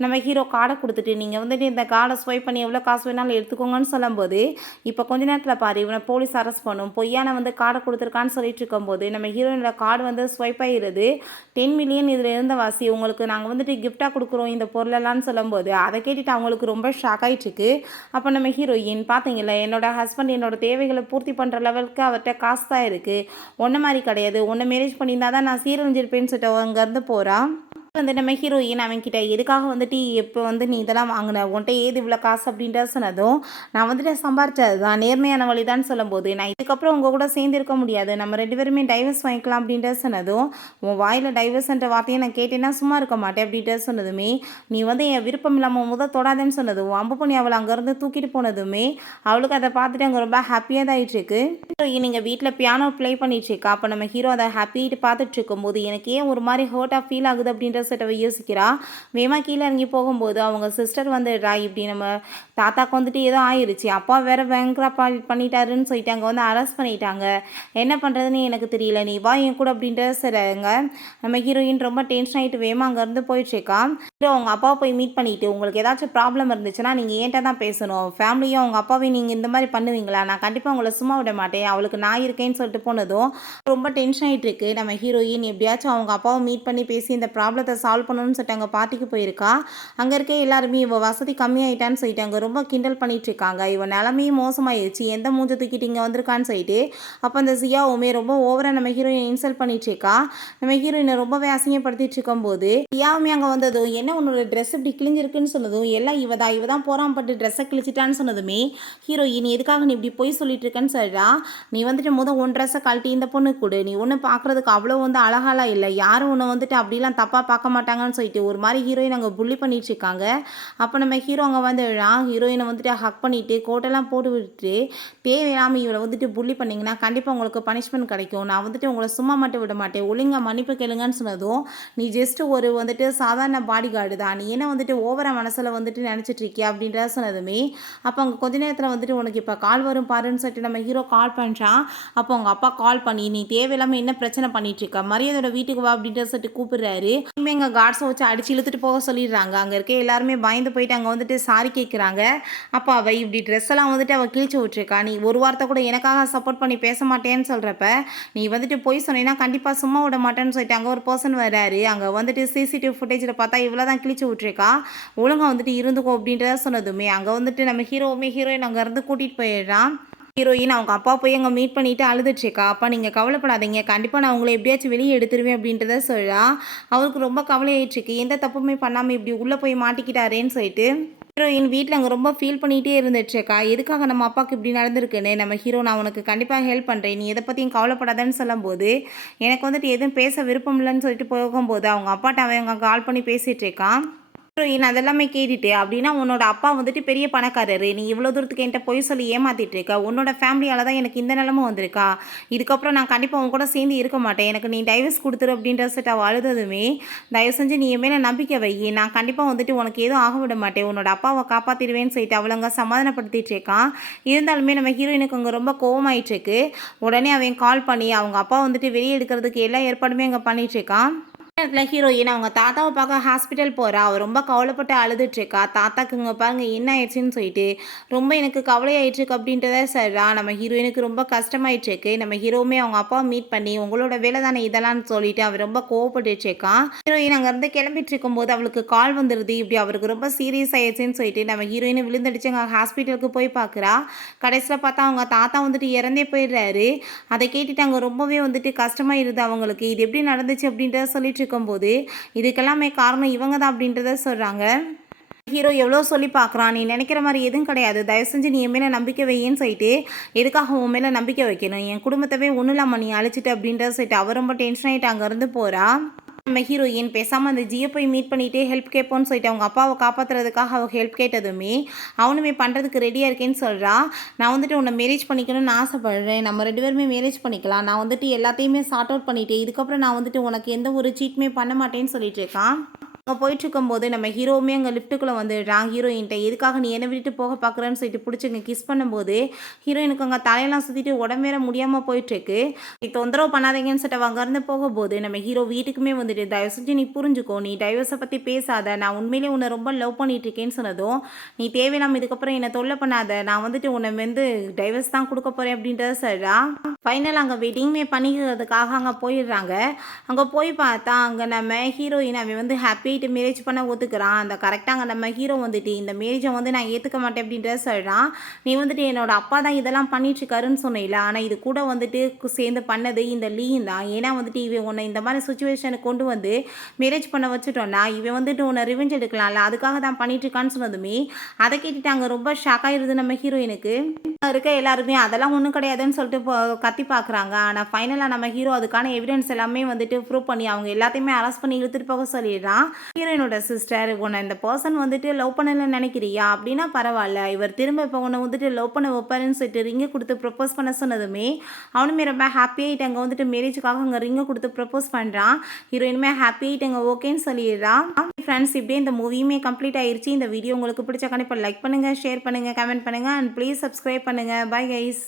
நம்ம ஹீரோ கார்டை கொடுத்துட்டு நீங்கள் வந்துட்டு இந்த கார்டை ஸ்வைப் பண்ணி எவ்வளோ காசு வேணாலும் எடுத்துக்கோங்கன்னு சொல்லும்போது இப்போ கொஞ்ச நேரத்தில் பாரு இவனை போலீஸ் அரெஸ்ட் பண்ணும், பொய்யான வந்து கார்டை கொடுத்துருக்கான்னு சொல்லிட்டு இருக்கும்போது நம்ம ஹீரோயினோட கார்டு வந்து ஸ்வைப் ஆகிடுது. 10 மில்லியன் இதில் இருந்த வாசி உங்களுக்கு நாங்கள் வந்துட்டு கிஃப்டாக கொடுக்குறோம் இந்த பொருளெல்லாம் சொல்லும்போது அதை கேட்டுட்டு அவங்களுக்கு ரொம்ப ஷாக் ஆகிட்டுருக்கு. அப்போ நம்ம ஹீரோயின் பார்த்தீங்களா என்னோட ஹஸ்பண்ட் என்னோட தேவைகளை பூர்த்தி பண்ணுற லெவலுக்கு அவர்கிட்ட காசு தான் இருக்குது, ஒன்றை மாதிரி கிடையாது, ஒன்றை மேரேஜ் பண்ணியிருந்தா தான் நான் சீரழிஞ்சிருப்பேன்னு சொல்லிட்டு அங்கேருந்து போகிறான். வந்து நம்ம ஹீரோயின் அவன்கிட்ட எதுக்காக வந்துட்டு இப்போ வந்து நீ இதெல்லாம் வாங்கின, உன்ட்ட ஏது இவ்வளோ காசு அப்படின்ற சொன்னதும் நான் வந்துட்டு சம்பாரிச்சது தான், நேர்மையான வழி தான் சொல்லும்போது நான் இதுக்கப்புறம் உங்கள் கூட சேர்ந்து இருக்க முடியாது, நம்ம 2 பேருமே டைவர்ஸ் வாங்கிக்கலாம் அப்படின்ற சொன்னதும் உன் வாயில் டைவர்ஸ்ன்ற வார்த்தையை நான் கேட்டேன்னா சும்மா இருக்க மாட்டேன் அப்படின்ற சொன்னதுமே நீ வந்து என் விருப்பம் இல்லாமல் தொடாதேன்னு சொன்னதும் அம்பு பண்ணி அவளை அங்கேருந்து தூக்கிட்டு போனதுமே அவளுக்கு அதை பார்த்துட்டு அங்கே ரொம்ப ஹாப்பியாக தான் ஆகிட்டுருக்கு. நீங்கள் வீட்டில் பியானோ ப்ளே பண்ணிட்டுருக்கா. அப்போ நம்ம ஹீரோ அதை ஹாப்பிட்டு பார்த்துட்டு இருக்கும்போது எனக்கு ஏன் ஒரு மாதிரி ஹர்ட்டாக ஃபீல் ஆகுது அப்படின்ற செட்டவை யோசிக்கிறா. வேமா கீழே இறங்கி போகும்போது அவங்க சிஸ்டர் வந்துடுறா. இப்படி நம்ம தாத்தாக்கு வந்துட்டு ஏதோ ஆயிடுச்சு, அப்பா வேற பயங்கரா பண்ணிட்டாருன்னு சொல்லிட்டு அங்கே வந்து அரெஸ்ட் பண்ணிட்டாங்க, என்ன பண்ணுறதுன்னு எனக்கு தெரியல, நீ வா என் கூட அப்படின்ற சரிங்க. நம்ம ஹீரோயின் ரொம்ப டென்ஷன் ஆகிட்டு வேமா அங்கேருந்து போயிட்டுருக்கா. ஹீரோ அவங்க அப்பாவை போய் மீட் பண்ணிவிட்டு உங்களுக்கு ஏதாச்சும் ப்ராப்ளம் இருந்துச்சுன்னா நீங்கள் ஏன்ட்ட தான் பேசணும், ஃபேமிலியும் அவங்க அப்பாவையும் நீங்கள் இந்த மாதிரி பண்ணுவீங்களா, நான் கண்டிப்பாக உங்களை சும்மா விட மாட்டேன், அவளுக்கு நான் இருக்கேன்னு சொல்லிட்டு போனதும் ரொம்ப டென்ஷன் ஆகிட்டு இருக்கு. நம்ம ஹீரோயின் எப்படியாச்சும் அவங்க அப்பாவை மீட் பண்ணி பேசி இந்த ப்ராப்ளத்தை சால்வ் பண்ணணும்னு சொல்லிட்டு அங்கே பார்ட்டிக்கு போயிருக்கா. அங்கே இருக்க எல்லாருமே இவள் வசதி கம்மியாயிட்டான்னு சொல்லிட்டு அங்கே ரொம்ப கிண்டல் பண்ணிட்டு இருக்காங்க. இவன் நிலமையும் மோசமாயிடுச்சு, எந்த மூஞ்ச தூக்கிட்டு இங்கே வந்திருக்கான்னு சொல்லிட்டு அப்போ அந்த சியாவுமே ரொம்ப ஓவராக நம்ம ஹீரோயினை இன்சல்ட் பண்ணிட்டு இருக்கா. நம்ம ஹீரோயினை ரொம்பவே அசிங்கப்படுத்திட்டு இருக்கும்போது சியாவுமே அங்கே வந்ததும் என்ன என்ன உன்னோட ட்ரெஸ் இப்படி கிழிஞ்சிருக்குன்னு சொன்னதும் எல்லாம் இவ தான் போறாம்பட்டு ட்ரெஸ்ஸை கிழிச்சிட்டான்னு சொன்னதுமே ஹீரோயின் எதுக்காக நீ இப்படி போய் சொல்லிட்டு இருக்கேன்னு சொல்றா. நீ வந்துட்டு உன் ட்ரெஸ்ஸை கழட்டி இந்த பொண்ணு கொடு, நீ ஒன்று பார்க்குறதுக்கு அவ்வளோ வந்து அழகாலாம் இல்லை, யாரும் உன்னை வந்துட்டு அப்படிலாம் தப்பாக பார்க்க மாட்டாங்கன்னு சொல்லிட்டு ஒரு மாதிரி ஹீரோயின் அங்கே புள்ளி பண்ணிட்டு இருக்காங்க. அப்போ நம்ம ஹீரோ அங்கே வந்து ஹீரோயினை வந்துட்டு ஹக் பண்ணிட்டு கோட்டெல்லாம் போட்டு விட்டுட்டு தேவையில்லாமல் இவளை வந்துட்டு புள்ளி பண்ணிங்கன்னா கண்டிப்பாக உங்களுக்கு பனிஷ்மெண்ட் கிடைக்கும், நான் வந்துட்டு உங்களை சும்மா மட்டும் விட மாட்டேன், ஒழுங்காக மன்னிப்பு கேளுங்கன்னு சொன்னதும் நீ ஜஸ்ட் ஒரு வந்துட்டு சாதாரண பாடி கார்டு தான், நீ என்ன வந்துட்டு ஓவரா மனசில் வந்துட்டு நினச்சிட்டு இருக்கியா அப்படின்றத சொன்னதுமே அப்போ அங்கே கொஞ்ச நேரத்தில் வந்துட்டு உனக்கு இப்போ கால் வரும் பாருன்னு சொல்லிட்டு நம்ம ஹீரோ கால் பண்ணுறான். அப்போ அவங்க அப்பா கால் பண்ணி நீ தேவையில்லாமல் என்ன பிரச்சனை பண்ணிட்டு இருக்க, மரியாதையோட வீட்டுக்கு வா அப்படின்ற சொல்லிட்டு கூப்பிடுறாரு. இனிமே எங்கள் கார்ட்ஸை வச்சு அடிச்சு இழுத்துட்டு போக சொல்லிடுறாங்க. அங்கே இருக்க எல்லாருமே பயந்து போயிட்டு அங்கே வந்துட்டு சாரி கேட்குறாங்க. அப்போ அவள் இப்படி ட்ரெஸ் எல்லாம் வந்துட்டு அவள் கிழிச்சு விட்டுருக்கா, நீ ஒரு வார்த்தை கூட எனக்காக சப்போர்ட் பண்ணி பேச மாட்டேன்னு சொல்கிறப்ப நீ வந்துட்டு போய் சொன்னீங்கன்னா கண்டிப்பாக சும்மா விட மாட்டேன்னு சொல்லிட்டு அங்கே ஒரு பர்சன் வராரு. அங்கே வந்துட்டு சிசிடிவி ஃபுட்டேஜில் பார்த்தா இவ்வளோ தான் கிழிச்சு விட்ருக்கா, ஒழுங்காக வந்துட்டு இருந்துக்கோ அப்படின்றத சொன்னதுமே அங்கே வந்துட்டு நம்ம ஹீரோயின் அங்கேருந்து கூட்டிகிட்டு போயிடுறான். ஹீரோயின் அவங்க அப்பா போய் அங்கே மீட் பண்ணிட்டு அழுதுட்ருக்கா. அப்பா நீங்கள் கவலைப்படாதீங்க, கண்டிப்பாக நான் உங்களை எப்படியாச்சும் வெளியே எடுத்துருவேன் அப்படின்றத சொல்கிறா. அவருக்கு ரொம்ப கவலையாயிட்டுருக்கு, எந்த தப்புமே பண்ணாமல் இப்படி உள்ளே போய் மாட்டிக்கிட்டாரேன்னு சொல்லிட்டு ஹீரோயின் வீட்டில் அங்கே ரொம்ப ஃபீல் பண்ணிகிட்டே இருந்துட்டுருக்கா. எதுக்காக நம்ம அப்பாவுக்கு இப்படி நடந்திருக்குன்னு நம்ம ஹீரோ நான் உனக்கு கண்டிப்பாக ஹெல்ப் பண்ணுறேன், நீ எதை பற்றியும் கவலைப்படாதன்னு சொல்லும்போது எனக்கு வந்துட்டு எதுவும் பேச விருப்பம் இல்லைன்னு சொல்லிட்டு போகும்போது அவங்க அப்பாட்ட அவன் கால் பண்ணி பேசிகிட்டு இருக்கான். ஹீரோயின் அதெல்லாமே கேட்டுட்டு அப்படின்னா உன்னோட அப்பா வந்துட்டு பெரிய பணக்காரரு, நீ இவ்வளோ தூரத்துக்கு என்கிட்ட போய் சொல்லி ஏமாத்திட்டு இருக்க, உன்னோட ஃபேமிலியால் தான் எனக்கு இந்த நிலமை வந்திருக்கா, இதுக்கப்புறம் நான் கண்டிப்பாக உன் கூட சேர்ந்து இருக்க மாட்டேன், எனக்கு நீ டைவர்ஸ் கொடுத்துரு அப்படின்ற சொல்லிட்டு அவள் அழுததுமே தயவு செஞ்சு நீ என் மேலே நம்பிக்கை வை, நான் கண்டிப்பாக வந்துட்டு உனக்கு எதுவும் ஆக விட மாட்டேன், உன்னோட அப்பாவை காப்பாற்றிடுவேன்னு சொல்லிட்டு அவளங்க சமாதானப்படுத்திட்டு இருக்கான். இருந்தாலுமே நம்ம ஹீரோயினுக்கு அங்கே ரொம்ப கோவமாயிட்டு இருக்கு. உடனே அவன் கால் பண்ணி அவங்க அப்பா வந்துட்டு வெளியே எடுக்கிறதுக்கு எல்லா ஏற்பாடுமே அங்கே பண்ணிட்டு இருக்கான். நேரத்தில் ஹீரோயின் அவங்க தாத்தாவை பார்க்க ஹாஸ்பிட்டல் போகிறா. அவள் ரொம்ப கவலைப்பட்டு அழுதுட்ருக்கா. தாத்தாக்கு இங்கே பாருங்க என்ன ஆயிடுச்சுன்னு சொல்லிட்டு ரொம்ப எனக்கு கவலையாயிட்டுருக்கு அப்படின்றத சொல்கிறா. நம்ம ஹீரோயினுக்கு ரொம்ப கஷ்டமாயிட்டுருக்கு. நம்ம ஹீரோவுமே அவங்க அப்பாவை மீட் பண்ணி உங்களோட வேலை தானே இதெல்லாம் சொல்லிட்டு அவர் ரொம்ப கோவப்பட்டுருக்கான். ஹீரோயின் அங்கேருந்து கிளம்பிட்டு இருக்கும்போது அவளுக்கு கால் வந்துடுது, இப்படி அவருக்கு ரொம்ப சீரியஸ் ஆயிடுச்சுன்னு சொல்லிட்டு நம்ம ஹீரோயினை விழுந்தடிச்சு அங்கே ஹாஸ்பிட்டலுக்கு போய் பார்க்குறா. கடைசியில் பார்த்தா அவங்க தாத்தா வந்துட்டு இறந்தே போயிடுறாரு. அதை கேட்டுட்டு அங்கே ரொம்பவே வந்துட்டு கஷ்டமாயிருது அவங்களுக்கு. இது எப்படி நடந்துச்சு அப்படின்றத சொல்லிட்டு இருக்கும்போது இதுக்கெல்லாமே காரணம் இவங்க தான் அப்படின்றத சொல்கிறாங்க. ஹீரோ எவ்வளோ சொல்லி பார்க்குறான், நீ நினைக்கிற மாதிரி எதுவும் கிடையாது, தயவு செஞ்சு நீ என் மேலே நம்பிக்கை வையின்னு சொல்லிட்டு எதுக்காக உன் மேலே நம்பிக்கை வைக்கணும், என் குடும்பத்தவே ஒன்றும் இல்லாமல் நீ அழைச்சிட்டு அப்படின்றத சொல்லிட்டு அவர் ரொம்ப டென்ஷன் ஆகிட்டு அங்கேருந்து போகிறா. நம்ம ஹீரோயின் பேசாமல் அந்த ஜியை போய் மீட் பண்ணிவிட்டு ஹெல்ப் கேட்போன்னு சொல்லிட்டு அவங்க அப்பாவை காப்பாற்றுறதுக்காக அவள் ஹெல்ப் கேட்டதுமே அவனுமே பண்ணுறதுக்கு ரெடியாக இருக்கேன்னு சொல்கிறா. நான் வந்துட்டு உன்னை மேரேஜ் பண்ணிக்கணும்னு ஆசைப்படுறேன், நம்ம 2 பேருமே மேரேஜ் பண்ணிக்கலாம், நான் வந்துட்டு எல்லாத்தையுமே சார்ட் அவுட் பண்ணிவிட்டு இதுக்கப்புறம் நான் வந்துட்டு உனக்கு எந்த ஒரு சீட்டுமே பண்ண மாட்டேன்னு சொல்லிட்டு இருக்கான். அங்கே போயிட்டுருக்கும்போது நம்ம ஹீரோவுமே அங்கே லிஃப்ட்டுக்குள்ளே வந்துடுறான். ஹீரோயின்ட்ட எதுக்காக நீ என்ன விட்டு போக பார்க்குறேன்னு சொல்லிட்டு பிடிச்சிங்க கிஸ் பண்ணும்போது ஹீரோயினுக்கு அங்கே தலையெல்லாம் சுற்றிட்டு உடம்பேற முடியாமல் போயிட்டுருக்கு. நீ தொந்தரவு பண்ணாதீங்கன்னு சொல்லிட்டு அங்கேருந்து போகும்போது நம்ம ஹீரோ வீட்டுக்குமே வந்துட்டு தயவு செஞ்சு நீ புரிஞ்சுக்கோ, நீ டைவர்ஸை பற்றி பேசாத, நான் உண்மையிலே உன்னை ரொம்ப லவ் பண்ணிகிட்ருக்கேன்னு சொன்னதும் நீ தேவையில்லாமல் இதுக்கப்புறம் என்னை தொல்லை பண்ணாத, நான் வந்துட்டு உன்னை வந்து டைவர்ஸ் தான் கொடுக்க போகிறேன் அப்படின்றத சொல்கிறா. ஃபைனல் அங்கே வெட்டிங்குமே பண்ணிக்கிறதுக்காக அங்கே போயிடுறாங்க. அங்கே போய் பார்த்தா அங்கே நம்ம ஹீரோயின் அவன் வந்து ஹாப்பி மேரேஜ் பண்ண ஒத்துக்கிறான். அந்த கரெக்டாக அங்கே நம்ம ஹீரோ வந்துட்டு இந்த மேரேஜை வந்து நான் ஏற்றுக்க மாட்டேன் அப்படின்றத சொல்கிறான். நீ வந்துட்டு என்னோட அப்பா தான் இதெல்லாம் பண்ணிட்டுருக்காருன்னு சொன்னில, ஆனால் இது கூட வந்துட்டு சேர்ந்து பண்ணது இந்த லீன் தான். ஏன்னா வந்துட்டு இவன் உன்னை இந்த மாதிரி சுச்சுவேஷனுக்கு கொண்டு வந்து மேரேஜ் பண்ண வச்சுட்டோன்னா இவன் வந்துட்டு உன்னை ரிவெஞ்ச் எடுக்கலாம்ல, அதுக்காக தான் பண்ணிட்டுருக்கான்னு சொன்னதுமே அதை கேட்டுட்டு அங்கே ரொம்ப ஷாக் ஆகிடுது நம்ம ஹீரோயினுக்கு. இருக்க எல்லாருமே அதெல்லாம் ஒன்றும் கிடையாதுன்னு சொல்லிட்டு கத்தி பார்க்குறாங்க. ஆனால் ஃபைனலாக நம்ம ஹீரோ அதுக்கான எவிடன்ஸ் எல்லாமே வந்துட்டு ப்ரூவ் பண்ணி அவங்க எல்லாத்தையுமே அரெஸ்ட் பண்ணி இழுத்துட்டு போக சொல்லிடுறான். ஹீரோயினோட சிஸ்டர் உன்னை இந்த பர்சன் வந்துட்டு லவ் பண்ணலன்னு நினைக்கிறியா அப்படின்னா பரவாயில்ல, இவர் திரும்ப இப்போ உன்னை வந்துட்டு லவ் பண்ண வைப்பாருன்னு சொல்லிட்டு ரிங்கை கொடுத்து ப்ரப்போஸ் பண்ண சொன்னதுமே அவனுமே ரொம்ப ஹாப்பியாகிட்டு அங்கே வந்துட்டு மேரேஜுக்காக அங்கே ரிங்கை கொடுத்து ப்ரப்போஸ் பண்ணுறான். ஹீரோயினுமே ஹாப்பியாகிட்டு அங்கே ஓகேன்னு சொல்லிடுறான். ஃப்ரெண்ட்ஸ் இப்படியே இந்த மூவியுமே கம்ப்ளீட் ஆயிடுச்சு. இந்த வீடியோ உங்களுக்கு பிடிச்ச கண்டிப்பாக லைக் பண்ணுங்கள், ஷேர் பண்ணுங்கள், கமெண்ட் பண்ணுங்கள் அண்ட் ப்ளீஸ் சப்ஸ்கிரைப் பண்ணுங்கள். Bye guys.